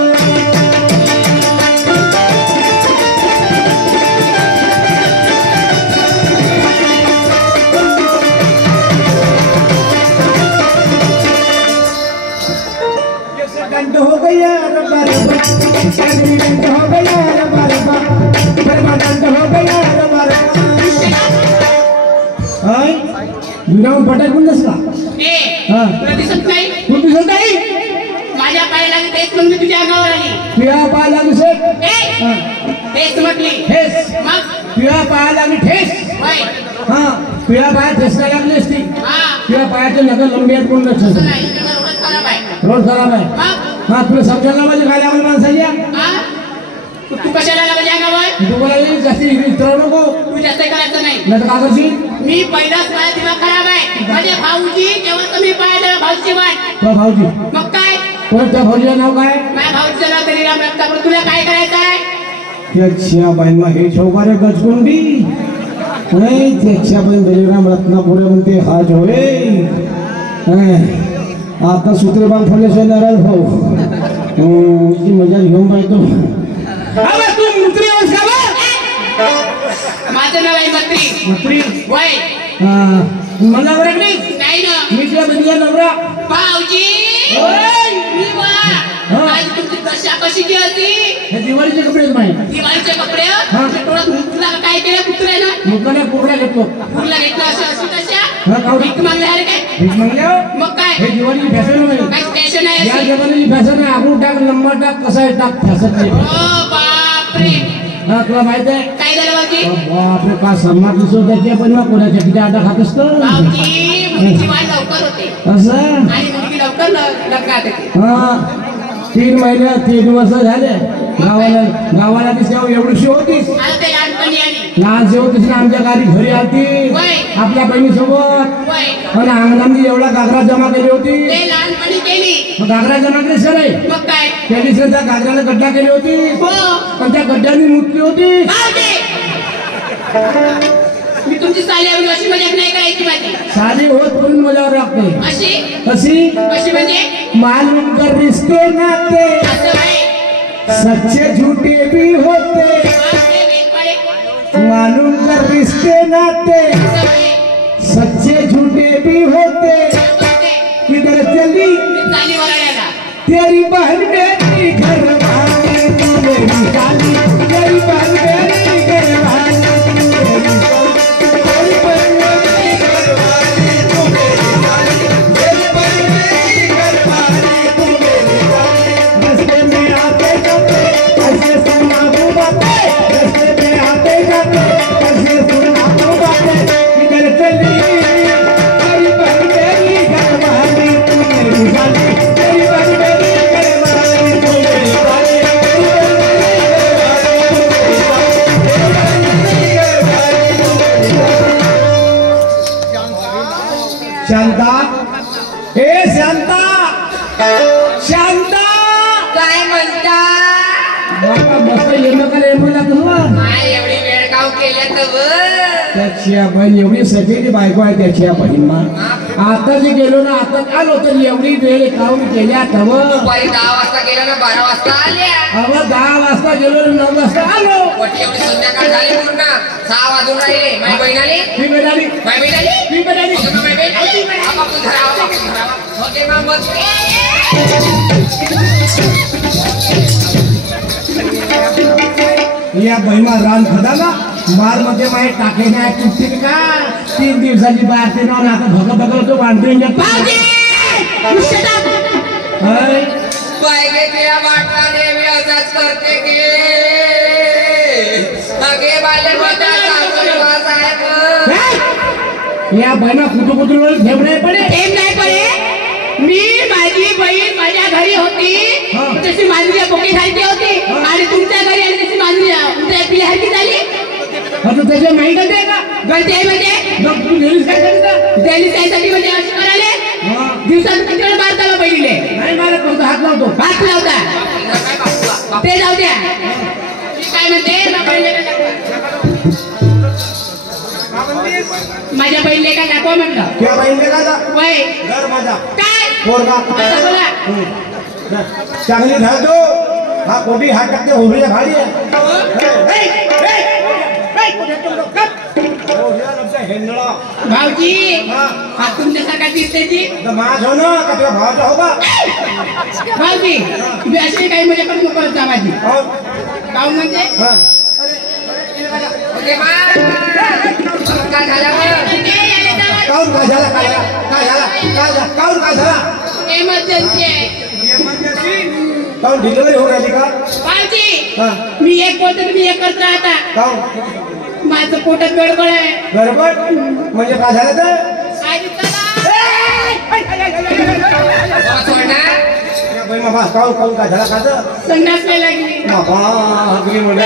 हो गया रब्बा रब्बा एग्रीमेंट हो गया रब्बा रब्बा परमानेंट हो गया रब्बा रब्बा हाय विराम पटक बंदस का ए हां तुला दिसत नाही तू दिसत नाही माझ्या पायाला तेच म्हणून मी तुझ्या अंगावर आली तुझ्या पायाला दिसत ए हां तेच म्हटली ठेस मग तुझ्या पायाला मी ठेस वय हां तुझ्या पायात ठेस काय लागली असती हा तुझ्या पायाचे नगर लंबी आहेत कोण लक्ष नाही रोड खराब आहे रोड खराब आहे मग हां तुला समजायला पाहिजे काय लागलं माणसाच्या हा तू कशाला आला माझ्या अंगावर तू बोलायला जास्ती इतर नको तू जास्त करायचं नाही नाही तर का करशील मी पहिलाच माझा दिमाग खराब आहे माझे भाऊजी तेव्हा तुम्ही पाहिलं भाऊची वाट तो भाऊजी मग काय कोण त्या भाऊजीचं नाव काय माझ्या भाऊचं नाव तरी राम लागता पण तुला काय करायचं आहे त्याच्या बाईंना हे चौकारे गचकुंडी नाही त्याच्या बाईन दलिराम रत्नापुरे म्हणते हा झोले आता सूत्र बांधल्याशिवाय नाराज भाऊ ती मजा घेऊन पाहतो तू मुत्री आहेस का बा? माझं नाव आहे मंत्री मुत्री वय मला बरं नाही ना मी तुला बदला नवरा भाऊजी ओय! मी वा आज तुमची दशा कशी होती हे दिवाळीचे कपडे माहिती दिवाळीचे कपडे हा. थोडं मुकला काय केलं कुत्र्यानं मुकाला कुकडा घेतो मुकला घेतला असं अशी तशा हा, खाऊ. भीक मागणार काय भीक मागले हो? मग काय हे जीवनाची फॅशन नाही. काय स्टेशन आहे या अशी? जमान्याची फॅशन आहे. आगू टाक, नंबर टाक, कसा आहे टाक, फॅशन नाही. ओ बापरे हा, तुला माहित आहे? काय झालं भाऊजी बापरे, का सन्मान दिसत त्याचे पण मग कोणाच्या किती आटा खात असतो भाऊजी मुलीची वाढ लवकर होते असं. आणि मुलगी लवकर लग्नात येते हा, 3 महिने 3 वर्ष झाले गावाला दिसल्यावर एवढीशी होतीस. आता ते लहानपणी आली लहानशी होतीस ना, आमच्या गाडी घरी आलती वय. आपल्या बहिणीसोबत. वय आणि अंगणामध्ये एवढा घागरा जमा केली होती. ते लहानपणी केली मग घागरा जमा केली सर मग काय त्या दिवशी त्या घागराला गड्डा केली होती. हो पण त्या गड्ड्याने मुतली होती. भाऊजी मी तुमची साली अशी मजाक नाही करायची माझी साधी होत म्हणून मजावर लागते. अशी कशी अशी म्हणजे मालूम कर रिश्ते नाते असं आहे सच्चे झूठे भी होते. बापरे, वेगवाडे. मालूम कर रिश्ते नाते असं आहे. सच्चे झूठे भी होते. वेगवाडे. किधर चली मी चाली वळायला तेरी बहन मेरी घर वाली तू मेरी साली. तेरी बहन मेरी घर वाली तू मेरी साली. तेरी बहन मेरी घर वाली तू मेरी साली. तेरी बहन मेरी घर वाली तू मेरी साली. रस्ते में आते जाते ऐसे सुनाऊं बातें. रस्ते में आते जाते ऐसे सुनाऊं बातें. किधर चली तेरी बहन मेरी घर वाली तू मेरी साली. तेरी बहन मेरी घर वाली तू मेरी साली. तेरी बहन मेरी घर वाली तू मेरी साली. शांता, हे शांता, शांता. काय म्हणता बाबा मस्त येणं लागतं. काय एवढी वेळ गाव केल्या तर त्याची बहीण एवढी सगळी बायको आहे त्याची बहीण मग आता जे गेलो ना आता आलो तर एवढी वेळ काऊन केल्या तव. दुपारी 10 वाजता गेल्या ना 12 वाजता आल्या. अव 10 वाजता गेलो 9 वाजता आलो. पोटी एवढी संध्याकाळ झाली पूर्ण 6 वाजून राहिले. माझी बहीण आली मी मिळाली माझी बहीण आली मी मिळाली. ओके, मग माझी बहीण आली. आपापलं घरा, आपापलं घरा. ओके मग बस. या बहिमा रान खदाला माल मध्ये माहीत टाके नाही तुटतील का. 3 दिवसाची बाहेर ते ना आता भग भगवतो वांढून भाऊजी you shut up. बायके तुया वाटला देवी असाच करते की अगे बाले बता सासू साहेब या बहिमा कुटुंब ठेव नाही पडे. प्रेम नाही पडे मी माझी बहीण माझ्या घरी होती हा. तशी मांजरी बोकी सारखी होती हा. आणि तुमच्या घरी आली तशी मांजरी तुमच्या पिल्यासारखी झाली आता त्याच्या माहीत आहे का गलती आहे म्हणजे मग तू गेलीस काय करता. त्यांनी त्यासाठी म्हणजे अशी करायले हा. दिवसात किती वेळ मारताला बहिणीले नाही मला कोणता हात लावतो. भात लावता ते जाऊ द्या मी काय म्हणते ना बहिणीला काय दाखवा. माझ्या बहिणीला काय दाखवा म्हटलं त्या बहिणीला का जा? वय घर माझा काय पोरगा. आता बोला चांगली धाडतो हा कोटी हात टाकते होळीच्या खाली भाऊजी हा तुमच्यासारखा दिसते ती माझ हो ना का तुझ्या भावाचा हो का. भाऊजी तुम्ही असे काही मजा करू नको करत जा माझी गाव म्हणजे ओके मग काय झालं मग? काऊन काय झाला काय झाला काय झाला काय झाला काऊन काय झाला. एमर्जन्सी आहे काऊन डिलिव्हरी होऊन राहिली का. भाऊजी हा. मी एक बोलतो तुम्ही एक करत राहता काऊन माझं पोटात गडबड आहे गडबड म्हणजे काय झालं तर आधी चला. बाबा सोडणार बाबा काऊन काऊन काय झाला का तर संडास नाही लागली बाबा हगली मंडळी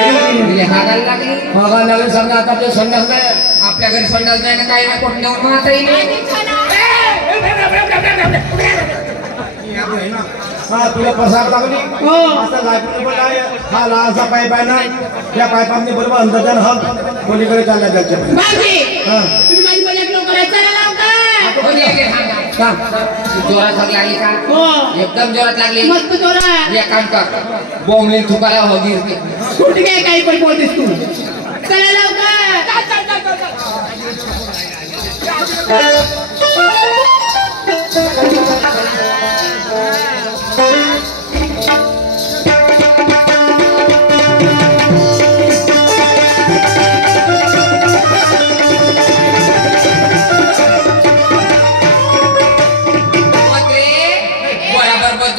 तिला हागायला लागली. बघा लागले समजा आता ते संडास नाही. आपल्या घरी संडास नाही ना काही नाही कोण नेऊन माता येईल. हा तुला पसार लागली हो. आता लायब्ररी पण आहे हा लहानसा पाईप आहे ना त्या पाईपाने बरोबर अंदाजान हा कोणीकडे चालला त्याच्या भाऊजी हा. तुम्ही माझी मजा नको करायचं चला लवकर हो, ये, ये, थांब, थांब. का जोरात लागली का हो एकदम जोरात लागली. मस्त जोरा एक काम कर बोंबले तुकाला हो गिरते. कुठे काय काही पण बोलतेस तू चला लवकर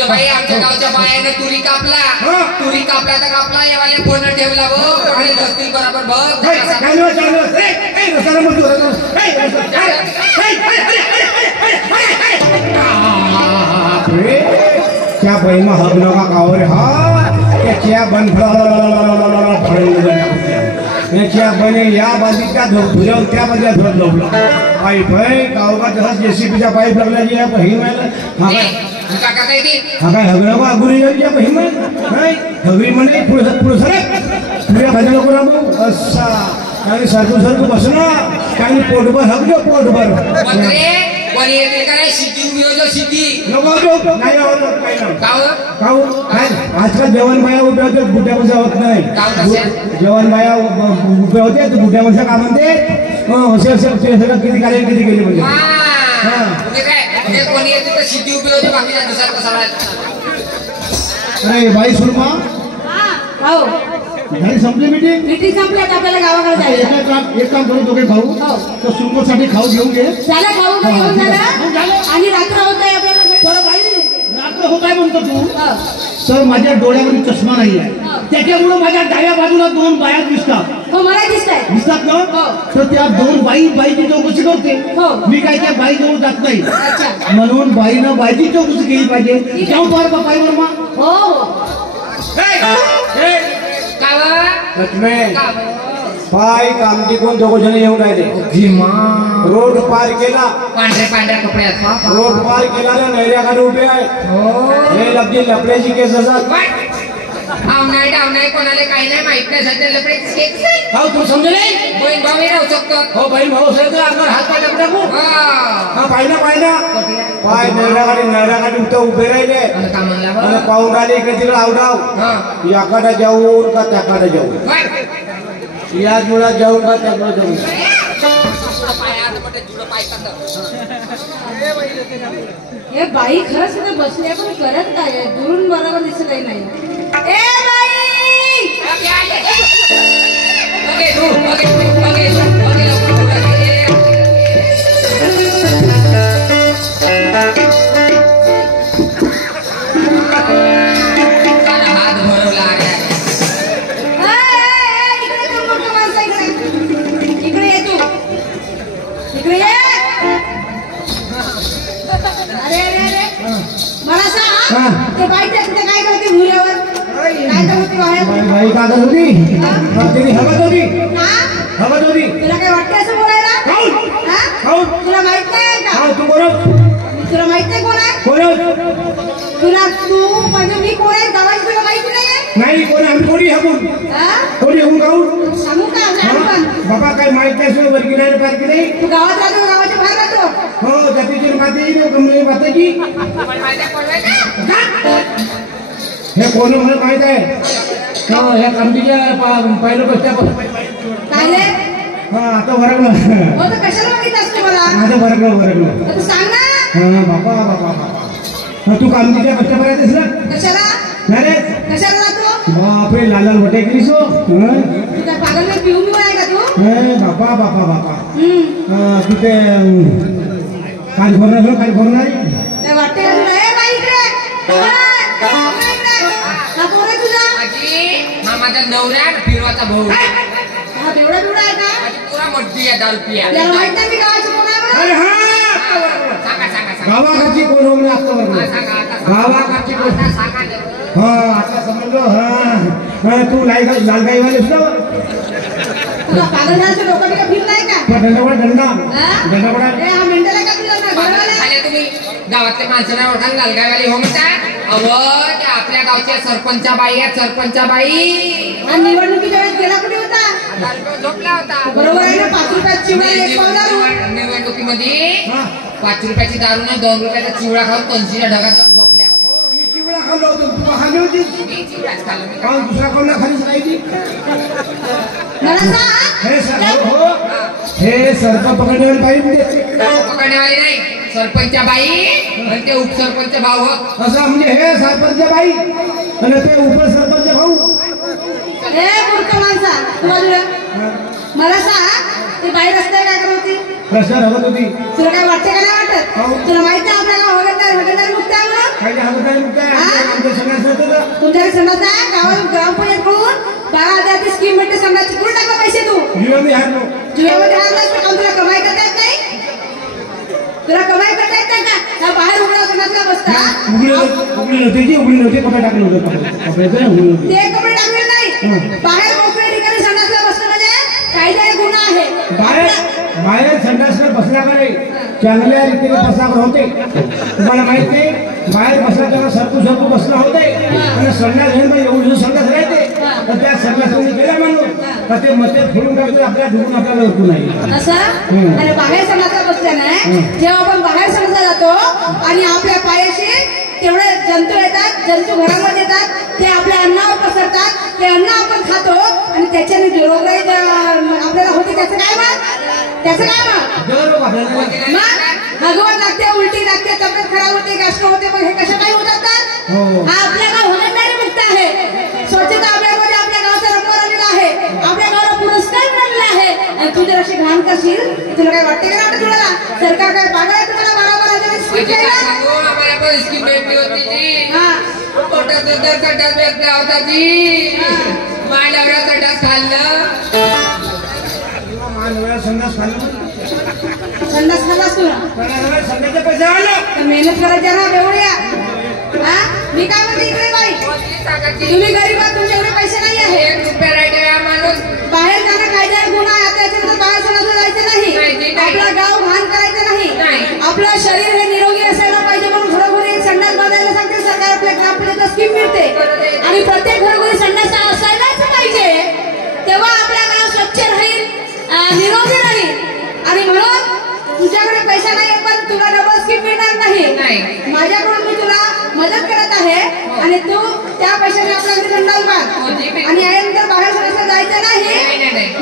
तर बाई आमच्या गावच्या बायानं तुरी कापला तुरी कापला तर कापला यावाले फोन ठेवला बघ कोणाला दसतील बरोबर बघ क्या बहिमा हब नका कावर हा त्या बन त्या बने या बाजूच्या धुऱ्या त्या बाजूला धरत लावलं पाईप आहे गावगा जसा जेसीबीच्या पाईप लागला जी आहे बहीण हा काय हगरा बा अगुरी या बहीण नाही हगरी म्हणजे पुढे पुढे सरक पुढे खाली नको राहू असा आणि सरकू सरकू बसणं काही पोटभर हगलो पोटभर कोणी येते का नाही शिटी उभी शिटी नाही आजकाल जेवण बाया उभ्या होत्या बुड्या माणसा होत नाही जेवण बाया उभ्या होत्या बुड्या माणसा का म्हणते असे किती कार्य किती केली म्हणजे काय कोणी येते तर शिटी उभी होती बाकी दुसरा अरे बाई सुरमा झाली संपली मीटिंग संपली आता आपल्याला गावाकडे जायचं एक काम करू दोघे भाऊ तर सुरमसाठी खाऊ घेऊन घे झालं खाऊ घेऊन झालं आणि रात्र होत आहे आपल्याला रात्र होत आहे म्हणतो तू तर माझ्या डोळ्यामध्ये चष्मा नाही आहे त्याच्यामुळे माझ्या डाव्या बाजूला दोन बाया दिसतात हो मला दिसतात ना तर त्या दोन बाईची चौकशी करते मी काय त्या बाई जवळ जात नाही म्हणून बाईनं बाईची चौकशी केली पाहिजे जाऊ बरं बाई वर्मा हो पाय कामटी कोण दोघ जण येऊन राहिले रोड पार केला पांढऱ्या पांढऱ्या कपड्यात रोड पार केला ना नैऱ्याकडे उभे आहे हे लपडी लपड्याची केस असतात डाव नाही कोणाला काही नाही माहित नाही सध्या लपड्याची केस हो तू समजले नाही बहीण भाऊ राहू शकतो हो बहीण भाऊ सगळं अंगावर हात पाय टाकू टाकू हा पाय नैऱ्याकडे उठं उभे राहिले का म्हणला आणि पाहून राहिले इकडे तिकडे आवडाव याकडे जाऊन का त्याकडे जाऊ या जुळा जाऊन का त्याकडे जाऊन हे बाई खरंच तिथे बसले पण करत काय दुरून बरोबर दिसत नाही ए बाई हात भरवला इकडे कोण मोठं माणसं इकडे ये तू इकडे ये अरे अरे अरे मला सांग ते बाई तिथे काय करते भुऱ्यावर काय करत होती बाहेर बाई का करत होती तिने हवत होती हवत होती तुला काय वाटतं असं बोलायला हा तुला माहित नाही का तू बोलत तुला माहित नाही कोण आहे तुला तू म्हणजे मी कोण आहे गावाची तुला माहिती नाही कोण आम्ही कोणी हकून कोणी होऊन गाऊ सांगू का बाबा काय माहित नाही वरकी नाही पारकी नाही तू गावात राहतो गावाच्या बाहेर राहतो हो जातीची मातेची कमली मातेची हे कोण मला माहित आहे ह्या कामटीच्या पाहिलं बसत्या काय हा आता वरगलं हो तर कशाला माहित असते मला आता वरगलं तू सांग ना हा बाबा बाबा तू कामटीच्या बसत्या पर्यंत ना कशाला नाही रे कशाला जातो बापरे लाल लाल बटे केली सो तुझा पागल में पिऊन आहे का तू बापा तिथे काल भरणार काय वाटते का तुला ए बाई इकडे हा कोण आहे तुझा हा माझा नवरा फिरवाचा भाऊ हा एवढा एवढा आहे का पुरा मोठी आहे 10 रुपया त्याला माहित नाही मी गावाची कोण आहे म्हणून अरे हा सांगा गावाकडची कोण हो गावाकडची कोण हा आता समजलो हा तू लालगाईवालीस ना तुला पागल झालं डोकं बिकं फिरलं आहे का दंडा ए हा मेंटल आहे का तुला ना घरवाला खाली तुम्ही गावातल्या माणसांना ओळखाल लालगाईवाली हो म्हणता अहो त्या आपल्या गावच्या सरपंचा बाई आहेत सरपंचा बाई हा निवडणुकीच्या वेळेस गेला कुठे होता झोपला होता बरोबर आहे ना 5 रुपयात चिवडा एक पाव दारू निवडणुकीमध्ये 5 रुपयाची दारू ना 2 रुपयाचा चिवडा खाऊन 80च्या ढगात जाऊन झोपल्या मी चिवडा खाल्ला होतो तू खाल्ली होती मी चिवडाच खाल्ला दुसरा कोणला खालीच राहायची मला सांग हे सर्प पकडण्यावर पाहिजे पकडण्यावाली नाही सरपंच बाई आणि ते उपसरपंच भाऊ असं म्हणजे हे सरपंच बाई आणि ते उपसरपंच भाऊ ए मूर्ख माणसा तू बाजूला मला सांग ती बाई रस्त्यावर काय करत होती प्रश्न हवत होती तुला काय वाटते का नाही वाटत तुला माहिती आहे आपल्याला हगरदार मुक्त आहे म्हणून काही हवत नाही संडास नाही गावात ग्रामपंचायतकडून 12,000 ची स्कीम भेटते संडासची. कुठे टाकला पैसे तू? जीवामध्ये हारलो. जुव्यामध्ये हारलास तर काम तुला कमाई करता येत नाही? तुला कमाई करता येत नाही का? बाहेर उघडा संडासला बसता उघडी नव्हती कपडे टाकले होते कपडे ते कपडे टाकले नाही. बाहेर मोकळ्या ठिकाणी संडासला बसणं म्हणजे कायद्याने गुन्हा आहे. बाहेर संडासला बसला का नाही चांगल्या रीतीने बसला होते. तुम्हाला माहित नाही बाहेर बसला तेव्हा सरकू बसला होते आणि संडास घेऊन एवढं संडास राहते तर त्या संडासाने गेला माणूस तर ते मते फोडून टाकते आपल्या ढुकून आपल्याला ओळखू नाही असं. आणि बाहेर संडासला बसल्याने जेव्हा आपण बाहेर संडासला जातो आणि आपल्या पायाशी तेवढे जंतू येतात, जंतू घरामध्ये येतात, ते आपल्या अन्नावर पसरतात, ते अन्न आपण खातो आणि त्याच्याने जे रोगराई आपल्याला होते त्याचं काय मग हगवत लागते, उलटी लागते, तब्येत खराब होते, गॅस्ट्रो होते. पण हे कशा काही होतात तर हा आपल्या गाव होणारी मुक्त आहे. स्वच्छता अभियानामध्ये आपल्या गावाचा नंबर आलेला आहे, आपल्या गावाला पुरस्कार मिळालेला आहे. आणि तू जर अशी घाण करशील तुला काय वाटते का वाटत? तुला सरकार काय पागल आहे तुम्हाला? आम्हाला पण स्कीम भेटली होती जी पोटात खड्डात भेटला होता जी मांडवरा खड्डात खाल्लं संडास खाल्लं संडास खाल्लास तुला संडासचे पैसे आलं मेहनत करायच्या ना बेवड्या. मी काय म्हणते इकडे बाई, तुम्ही गरीब आहात, तुमच्याकडे पैसे नाही आहे. 1 रुपया राहते माणूस बाहेर जाणं कायद्याने गुन्हा आहे. आता याच्यानंतर बाहेर संडासला जायचं नाही, आपलं गाव घाण करायचं नाही. आपलं शरीर हे निरोगी असायला पाहिजे म्हणून घरोघरी एक संडास बांधायला सांगते सरकार. आपल्या ग्रामपंचायत स्कीम मिळते आणि प्रत्येक घरोघरी संडास असायलाच पाहिजे. तेव्हा आपल्या गाव स्वच्छ राहील, निरोगी राहील. आणि म्हणून तुझ्याकडे पैसा नाही पण तुला डबल स्कीम मिळणार नाही. माझ्याकडून मी तुला मदत करत आहे आणि तू त्या पैशाने आपल्या घरी संडास बांध. आणि यानंतर बाहेर संडासला जायचं नाही.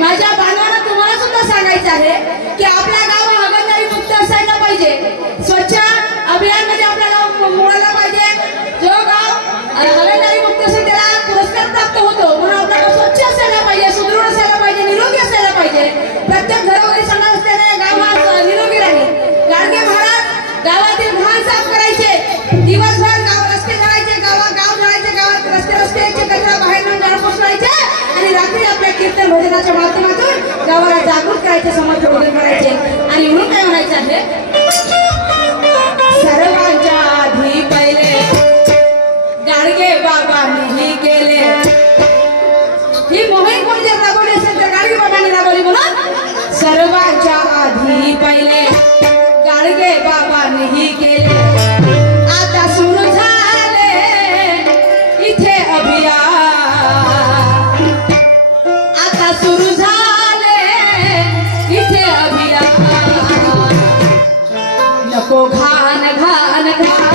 माझ्या बांधवांना तुम्हाला सुद्धा सांगायचं आहे की आपल्या गाव हागणदारी मुक्त असायला पाहिजे. स्वच्छ अभियान मध्ये आपल्या गाव मोडायला पाहिजे. जो गाव हागणदारी मुक्त असेल त्याला पुरस्कार प्राप्त होतो. म्हणून आपला गाव स्वच्छ असायला पाहिजे, सुदृढ असायला पाहिजे, निरोगी असायला पाहिजे. प्रत्येक घरोघरी संडास असल्याने गाव हा निरोगी राहील. गाडगे महाराज गावातील घाण साफ करायचे, दिवसभर गाव रस्ते झाडायचे, गाव झाडायचे, गावात रस्त्याचे कचरा बाहेर न जाणं पोचवायचे आणि रात्री आपल्या कीर्तन भजनाच्या माध्यमातून गावाला जागृत करायचे, समर्थ बोधन करायचे. आणि म्हणून काय म्हणायचं आहे, सर्वांच्या आधी पहिले गाडगे बाबांनी ही केले. ही मोहीम कोणी जर राबवली असेल तर गाडगे बाबांनी राबवली. म्हणून सर्वांच्या आधी पहिले गाडगे बाबांनी ही केले. आता सुरू झाले इथे अभियान, आता सुरू झाले इथे अभियान. नको घाण घाण घाण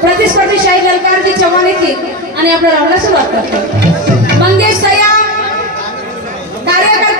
प्रतिस्पर्धी शाही जलकारजी चव्हाण येतील आणि आपल्या राऊंडला सुरुवात करतो. मंगेश